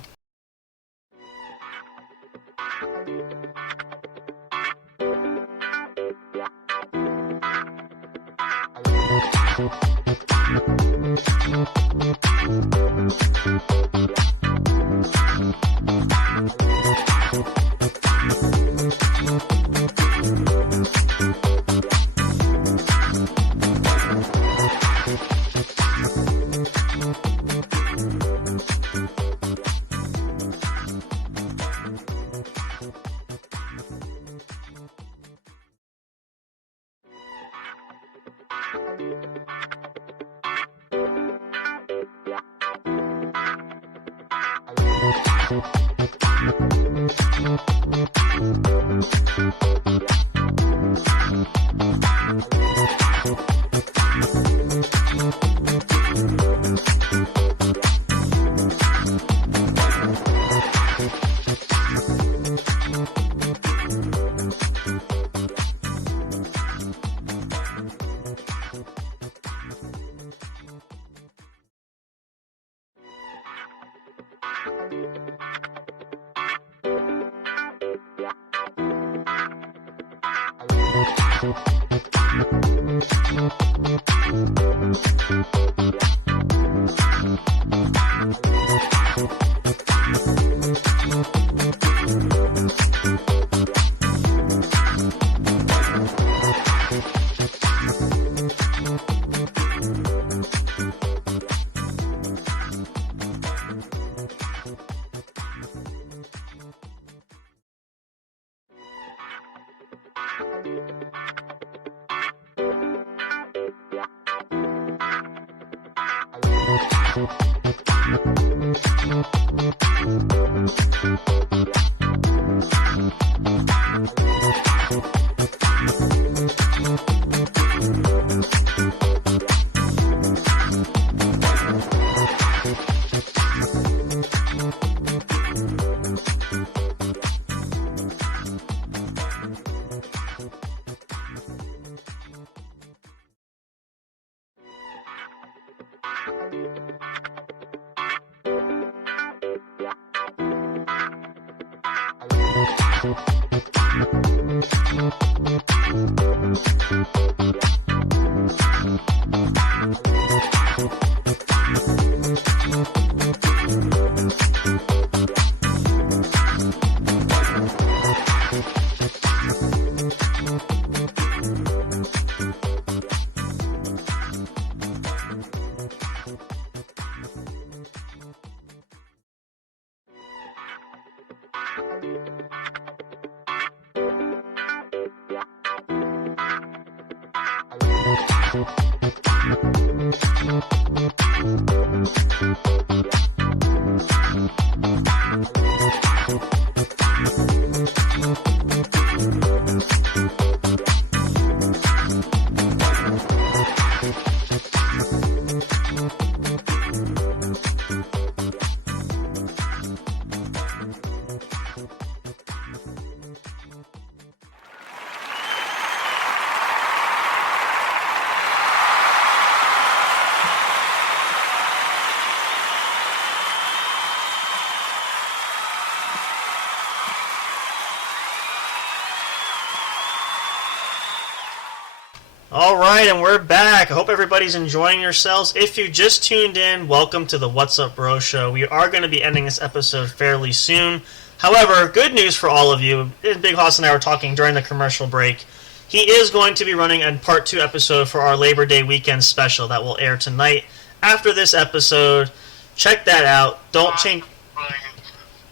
Alright, and we're back. I hope everybody's enjoying yourselves. If you just tuned in, welcome to the What's Up Bro Show. We are going to be ending this episode fairly soon. However, good news for all of you. Big Hoss and I were talking during the commercial break. He is going to be running a Part 2 episode for our Labor Day weekend special that will air tonight after this episode. Check that out. Don't change...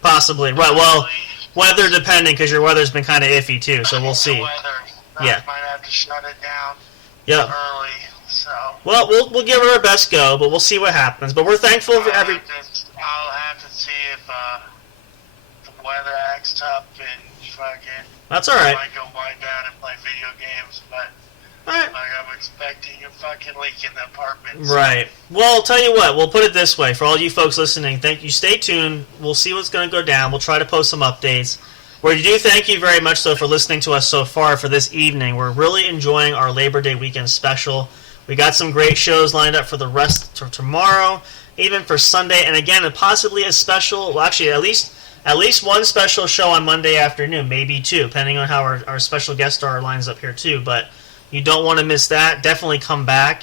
Possibly. Right, well, weather depending, because your weather's been kind of iffy too, so we'll see. Yeah. Might have to shut it down. Yeah. Early, so. Well, we'll give it our best go, but we'll see what happens. But we're thankful for every... I'll have to see if the weather acts up and fucking... That's alright. I might go wind down and play video games, but... Alright. Like, I'm expecting a fucking leak in the apartment. Right. Well, I'll tell you what. We'll put it this way. For all you folks listening, thank you. Stay tuned. We'll see what's going to go down. We'll try to post some updates. We do thank you very much, though, for listening to us so far for this evening. We're really enjoying our Labor Day weekend special. We got some great shows lined up for the rest of tomorrow, even for Sunday, and again, and possibly a special. Well, actually, at least one special show on Monday afternoon, maybe two, depending on how our special guest star lines up here too. But you don't want to miss that. Definitely come back.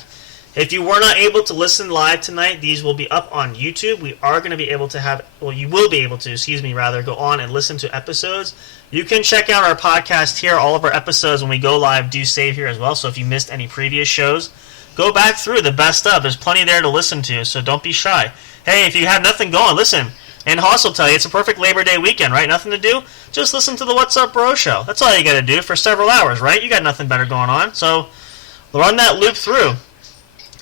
If you were not able to listen live tonight, these will be up on YouTube. We are going to be able to you will be able to, go on and listen to episodes. You can check out our podcast here. All of our episodes when we go live do save here as well. So if you missed any previous shows, go back through the best of. There's plenty there to listen to, so don't be shy. Hey, if you have nothing going, listen. And Hoss will tell you, it's a perfect Labor Day weekend, right? Nothing to do? Just listen to the What's Up Bro Show. That's all you got to do for several hours, right? You got nothing better going on. So run that loop through.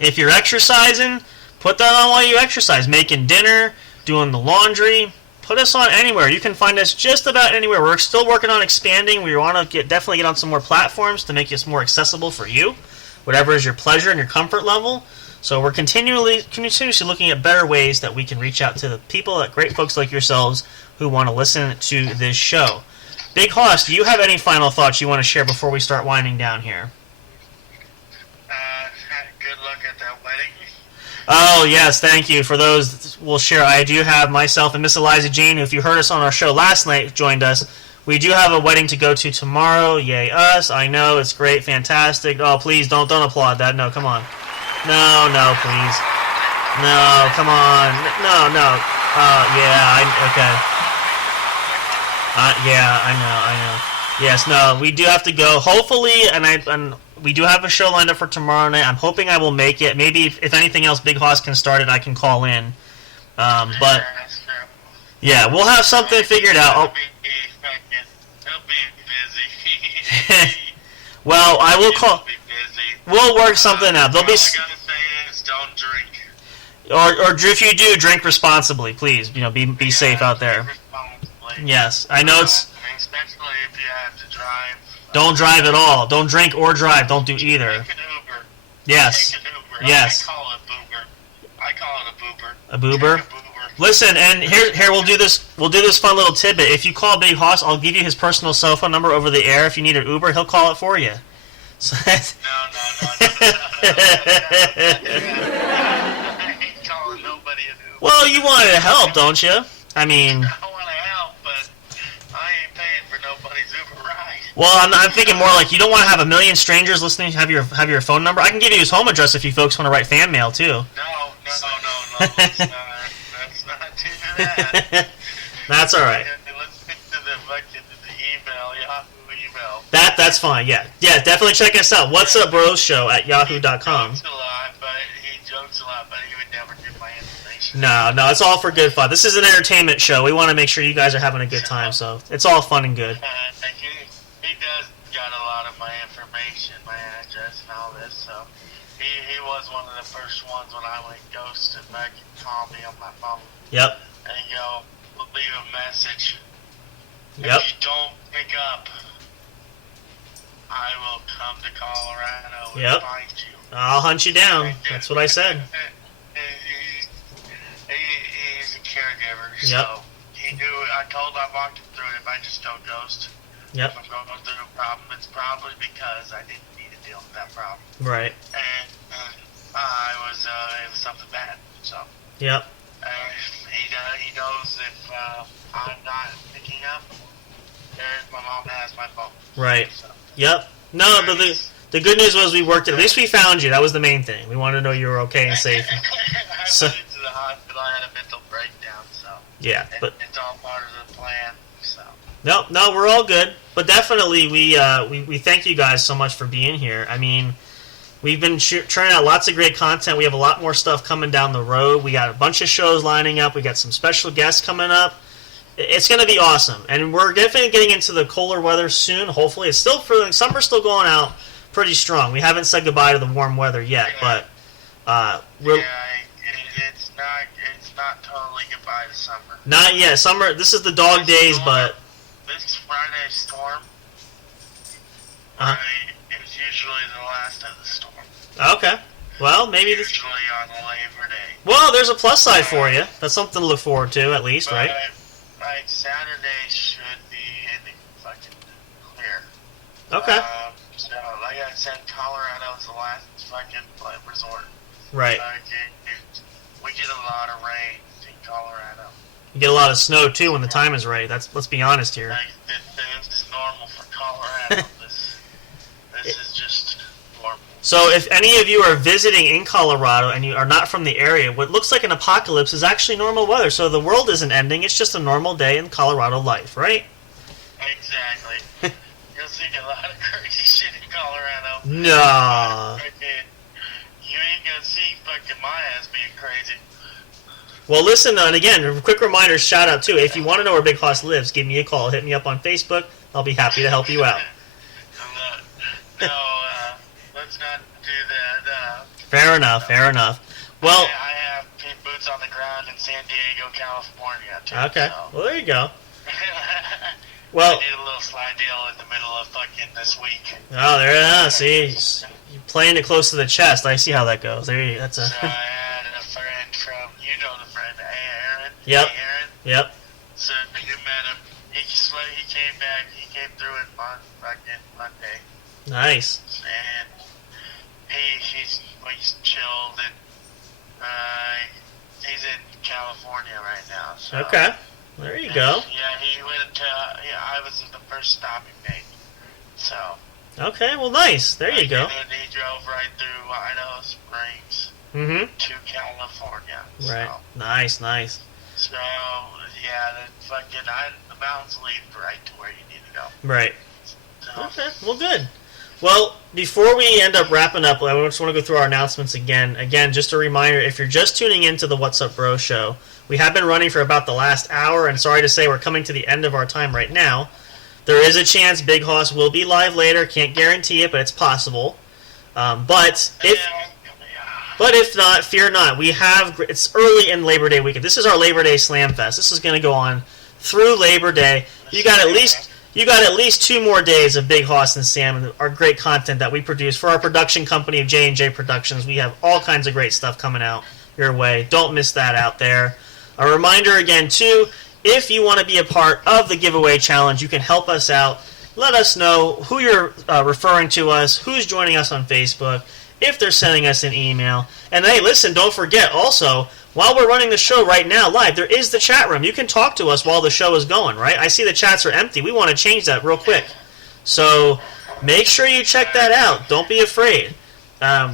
If you're exercising, put that on while you exercise. Making dinner, doing the laundry, put us on anywhere. You can find us just about anywhere. We're still working on expanding. We want to definitely get on some more platforms to make us more accessible for you, whatever is your pleasure and your comfort level. So we're continuously looking at better ways that we can reach out to the people, great folks like yourselves, who want to listen to this show. Big Hoss, do you have any final thoughts you want to share before we start winding down here? Good luck at that wedding. Oh, yes, thank you. For those we'll share, I do have myself and Miss Eliza Jean, who, if you heard us on our show last night, joined us. We do have a wedding to go to tomorrow. Yay us. I know, it's great, fantastic. Oh, please, don't applaud that. No, come on. No, please. No, come on. No. Okay. Yeah, I know. Yes, no, we do have to go. Hopefully, and we do have a show lined up for tomorrow night. I'm hoping I will make it. Maybe, if anything else, Big Hoss can start it, I can call in. But, yeah, we'll have something figured out. He'll be busy. Well, I will call. We'll work something out. There'll be. All I gotta say is don't drink. Or if you do, drink responsibly, please. Be safe out there. Yes, I know it's. Especially if you have to drive. Don't drive at all. Don't drink or drive. Don't do either. Take an Uber. Yes. Take an Uber. Yes. I call it a boober. A boober. Take a boober. Listen, and here we'll do this. We'll do this fun little tidbit. If you call Big Hoss, I'll give you his personal cell phone number over the air. If you need an Uber, he'll call it for you. So that's... No. I ain't calling nobody an Uber. Well, you wanted to help, don't you? I mean... I want to help, but I ain't paying for nobody's Uber ride. Well, I'm thinking more like you don't want to have a million strangers listening. Have your phone number. I can give you his home address if you folks want to write fan mail too. No. Let's not do that. That's all right. Let's stick to the email, Yahoo email. That's fine. Yeah. Definitely check us out. What's Up Bros Show at yahoo.com. He jokes a lot, but he would never give my information. No, it's all for good fun. This is an entertainment show. We want to make sure you guys are having a good time, so it's all fun and good. He does got a lot of my information, my address, and all this. So he was one of the first ones when I went ghost and back and called me on my phone. Yep. And go leave a message. Yep. If you don't pick up, I will come to Colorado and find you. I'll hunt you down. That's what I said. He's a caregiver, Yep. so he knew. I walked him through it. If I just don't ghost, Yep. if I'm going through a problem, it's probably because I didn't need to deal with that problem. Right. And it was something bad. So Yep. he knows if I'm not picking up, my mom has my phone. Right. So. Yep. No, but the good news was we worked it. At least we found you. That was the main thing. We wanted to know you were okay and safe. I So, went into the hospital. I had a mental breakdown. So yeah, but it's all part of the plan. So. no, we're all good. But definitely, we thank you guys so much for being here. I mean, we've been churning out lots of great content. We have a lot more stuff coming down the road. We got a bunch of shows lining up. We got some special guests coming up. It's going to be awesome, and we're definitely getting into the colder weather soon. Hopefully, it's still summer's still going out pretty strong. We haven't said goodbye to the warm weather yet, but it's not totally goodbye to summer. Not yet. Summer. This is the dog days, but this Friday storm. It was usually the last of the storm. Okay. Well, maybe usually on Labor Day. Well, there's a plus side for you. That's something to look forward to, at least, right? Right, Saturday should be ending fucking clear. Okay. So, like I said, Colorado is the last fucking resort. Right. We get a lot of rain in Colorado. You get a lot of snow, too, when the time is right. Let's be honest here. This is normal for Colorado. this is just normal. So if any of you are visiting in Colorado and you are not from the area, what looks like an apocalypse is actually normal weather. So the world isn't ending. It's just a normal day in Colorado life, right? Exactly. You'll see a lot of crazy shit in Colorado. No. You ain't gonna see fucking my ass being crazy. Well, listen, and again, a quick reminder, shout out too. If you want to know where Big Hoss lives, give me a call. Hit me up on Facebook. I'll be happy to help you out. Let's not do that. Fair enough. Well, I have boots on the ground in San Diego, California, too. Okay. So. Well, there you go. Well, I did a little slide deal in the middle of fucking this week. Oh, there it is. See, you're playing it close to the chest. I see how that goes. There you. That's a. So I had a friend from, the friend, Aaron. Yep. Hey, Aaron. Yep. So you met him. He came back. He came through it on fucking Monday. Nice. And he's chilled and he's in California right now. So. Okay. There you go. Yeah, he went to. I was the first stop he made. So. Okay. Well, nice. There you go. And then he drove right through Idaho Springs to California. Right. So. Nice. So yeah, the mountains lead right to where you need to go. Right. So. Okay. Well, good. Well, before we end up wrapping up, I just want to go through our announcements again. Again, just a reminder, if you're just tuning into the What's Up Bro show, we have been running for about the last hour, and sorry to say we're coming to the end of our time right now. There is a chance Big Hoss will be live later. Can't guarantee it, but it's possible. But if not, fear not. It's early in Labor Day weekend. This is our Labor Day Slam Fest. This is going to go on through Labor Day. You got at least 2 more days of Big Hoss and Sam and our great content that we produce for our production company of J&J Productions. We have all kinds of great stuff coming out your way. Don't miss that out there. A reminder again, too, if you want to be a part of the giveaway challenge, you can help us out. Let us know who you're referring to us, who's joining us on Facebook, if they're sending us an email. And hey, listen, don't forget, also, while we're running the show right now live, there is the chat room. You can talk to us while the show is going, right? I see the chats are empty. We want to change that real quick. So make sure you check that out. Don't be afraid.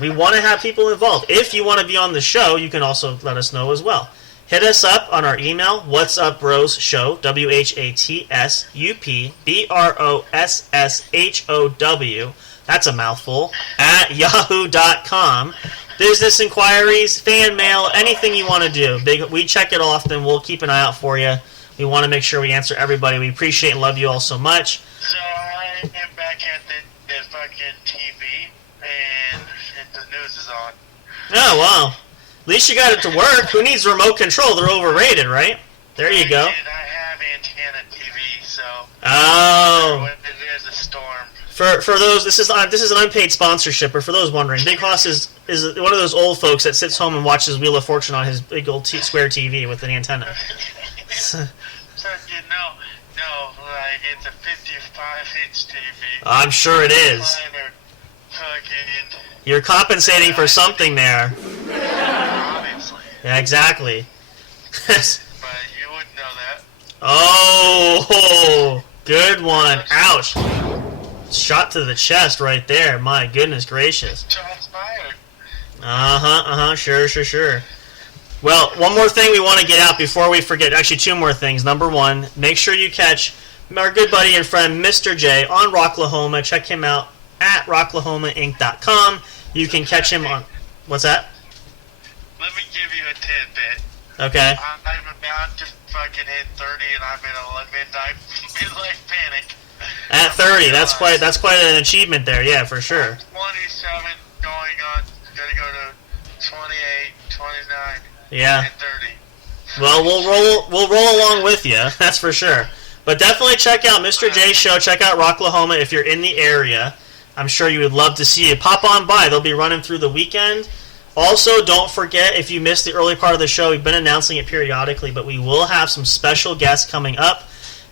We want to have people involved. If you want to be on the show, you can also let us know as well. Hit us up on our email, What's Up Bros Show, WHATSUPBROSSHOW, that's a mouthful, at yahoo.com. Business inquiries, fan mail, anything you want to do. We check it often. We'll keep an eye out for you. We want to make sure we answer everybody. We appreciate and love you all so much. So I get back at fucking TV, and the news is on. Oh, wow. At least you got it to work. Who needs remote control? They're overrated, right? There you go. And I have antenna TV, so. Oh. When there's a storm. For those, this is an unpaid sponsorship, or for those wondering, Big Hoss is one of those old folks that sits home and watches Wheel of Fortune on his big old square TV with an antenna. So, no, like, it's a 55-inch TV. I'm sure it is. Fucking. You're compensating for something there. Obviously. Yeah, exactly. But you wouldn't know that. Oh, good one. Ouch. Shot to the chest right there. My goodness gracious. Shots fired. Sure. Well, one more thing we want to get out before we forget. Actually, two more things. Number one, make sure you catch our good buddy and friend Mr. J on Rocklahoma. Check him out at rocklahomainc.com. You can catch him on... What's that? Let me give you a tidbit. Okay. I'm about to fucking hit 30 and I'm in a midlife panic. At 30, that's quite an achievement there. Yeah, for sure. 27 going on, gonna go to 28, 29, Yeah. and 30. Well, we'll roll along with you. That's for sure. But definitely check out Mr. J's show. Check out Rocklahoma if you're in the area. I'm sure you would love to see it. Pop on by. They'll be running through the weekend. Also, don't forget, if you missed the early part of the show, we've been announcing it periodically, but we will have some special guests coming up.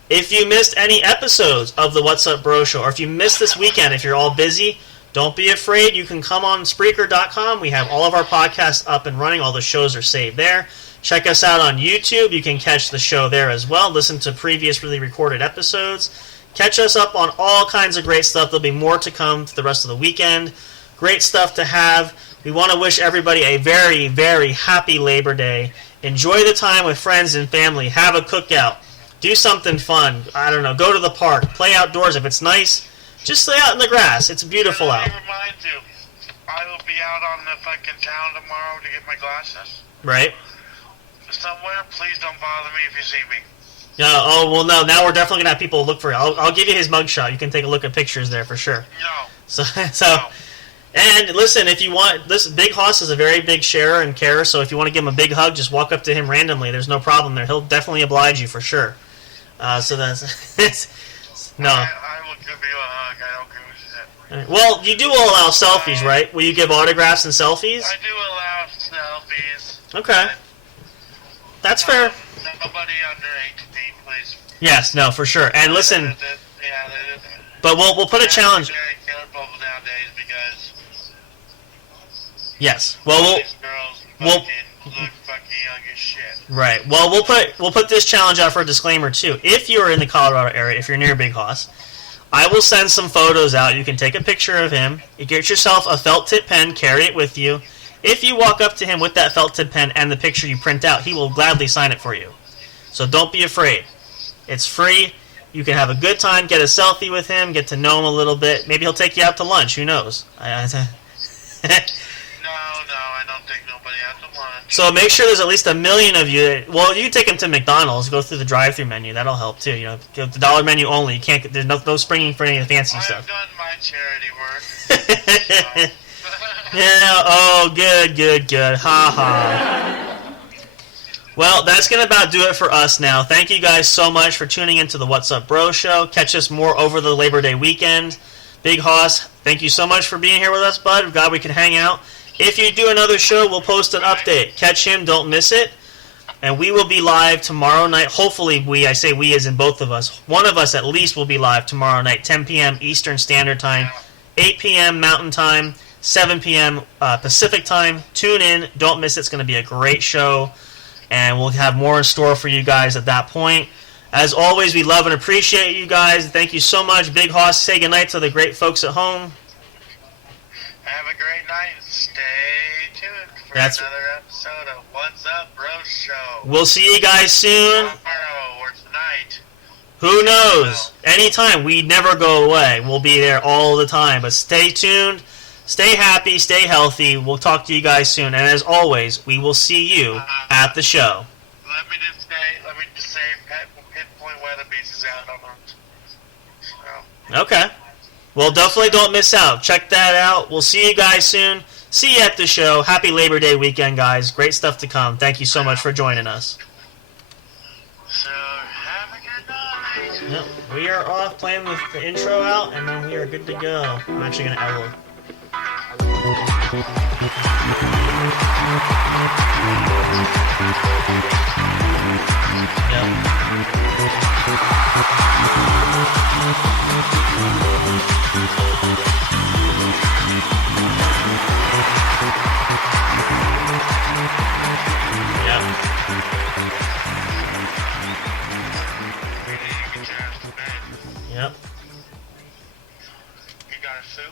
If you missed any episodes of the What's Up Bro Show, or if you missed this weekend, if you're all busy, don't be afraid. You can come on Spreaker.com. We have all of our podcasts up and running. All the shows are saved there. Check us out on YouTube. You can catch the show there as well. Listen to previously recorded episodes. Catch us up on all kinds of great stuff. There'll be more to come for the rest of the weekend. Great stuff to have. We want to wish everybody a very, very happy Labor Day. Enjoy the time with friends and family. Have a cookout. Do something fun. I don't know. Go to the park. Play outdoors. If it's nice, just stay out in the grass. It's beautiful out. Let me remind you, I will be out on the fucking town tomorrow to get my glasses. Right? Somewhere, please don't bother me if you see me. No. Oh, well, no. Now we're definitely going to have people look for it. I'll give you his mugshot. You can take a look at pictures there for sure. No. So. No. And listen, if you want, this Big Hoss is a very big sharer and carer, so if you want to give him a big hug, just walk up to him randomly. There's no problem there. He'll definitely oblige you for sure. So that's... no. I will give you a hug. I don't give a shit. Well, you do allow selfies, right? Will you give autographs and selfies? I do allow selfies. Okay. That's fair. Nobody under 18, please. Yes, no, for sure. And listen, Yeah, but we'll put a challenge. Very careful nowadays because Yes. Well, these girls we'll look fucking young as shit. right. Well, we'll put this challenge out for a disclaimer too. If you're in the Colorado area, if you're near Big Hoss, I will send some photos out. You can take a picture of him. You get yourself a felt tip pen, carry it with you. If you walk up to him with that felt tip pen and the picture you print out, he will gladly sign it for you. So don't be afraid. It's free. You can have a good time, get a selfie with him, get to know him a little bit. Maybe he'll take you out to lunch. Who knows? No, I don't think nobody has to lunch. So make sure there's at least 1 million of you. Well, you can take him to McDonald's. Go through the drive-through menu. That'll help too. You know, go to the dollar menu only. You can't. There's no springing for any of the fancy I've stuff. done my charity work. Yeah. Oh, good. Ha ha. Well, that's going to about do it for us now. Thank you guys so much for tuning into the What's Up Bro Show. Catch us more over the Labor Day weekend. Big Hoss, thank you so much for being here with us, bud. Glad we can hang out. If you do another show, we'll post an update. Catch him, don't miss it. And we will be live tomorrow night. Hopefully I say we as in both of us. One of us at least will be live tomorrow night, 10 p.m. Eastern Standard Time, 8 p.m. Mountain Time, 7 p.m. Pacific Time. Tune in. Don't miss it. It's going to be a great show. And we'll have more in store for you guys at that point. As always, we love and appreciate you guys. Thank you so much. Big Hoss, say goodnight to the great folks at home. Have a great night. Stay tuned for That's- another episode of What's Up Bro Show. We'll see you guys soon. Tomorrow or tonight. Who knows? Anytime. We never go away. We'll be there all the time. But stay tuned. Stay happy. Stay healthy. We'll talk to you guys soon. And as always, we will see you at the show. Let me just say, Pinpoint Weatherbeast is out on the... Okay. Well, definitely don't miss out. Check that out. We'll see you guys soon. See you at the show. Happy Labor Day weekend, guys. Great stuff to come. Thank you so much for joining us. So, have a good night. Yep, we are off playing with the intro out, and then we are good to go. I'm actually going to edit. Yep. You got a suit?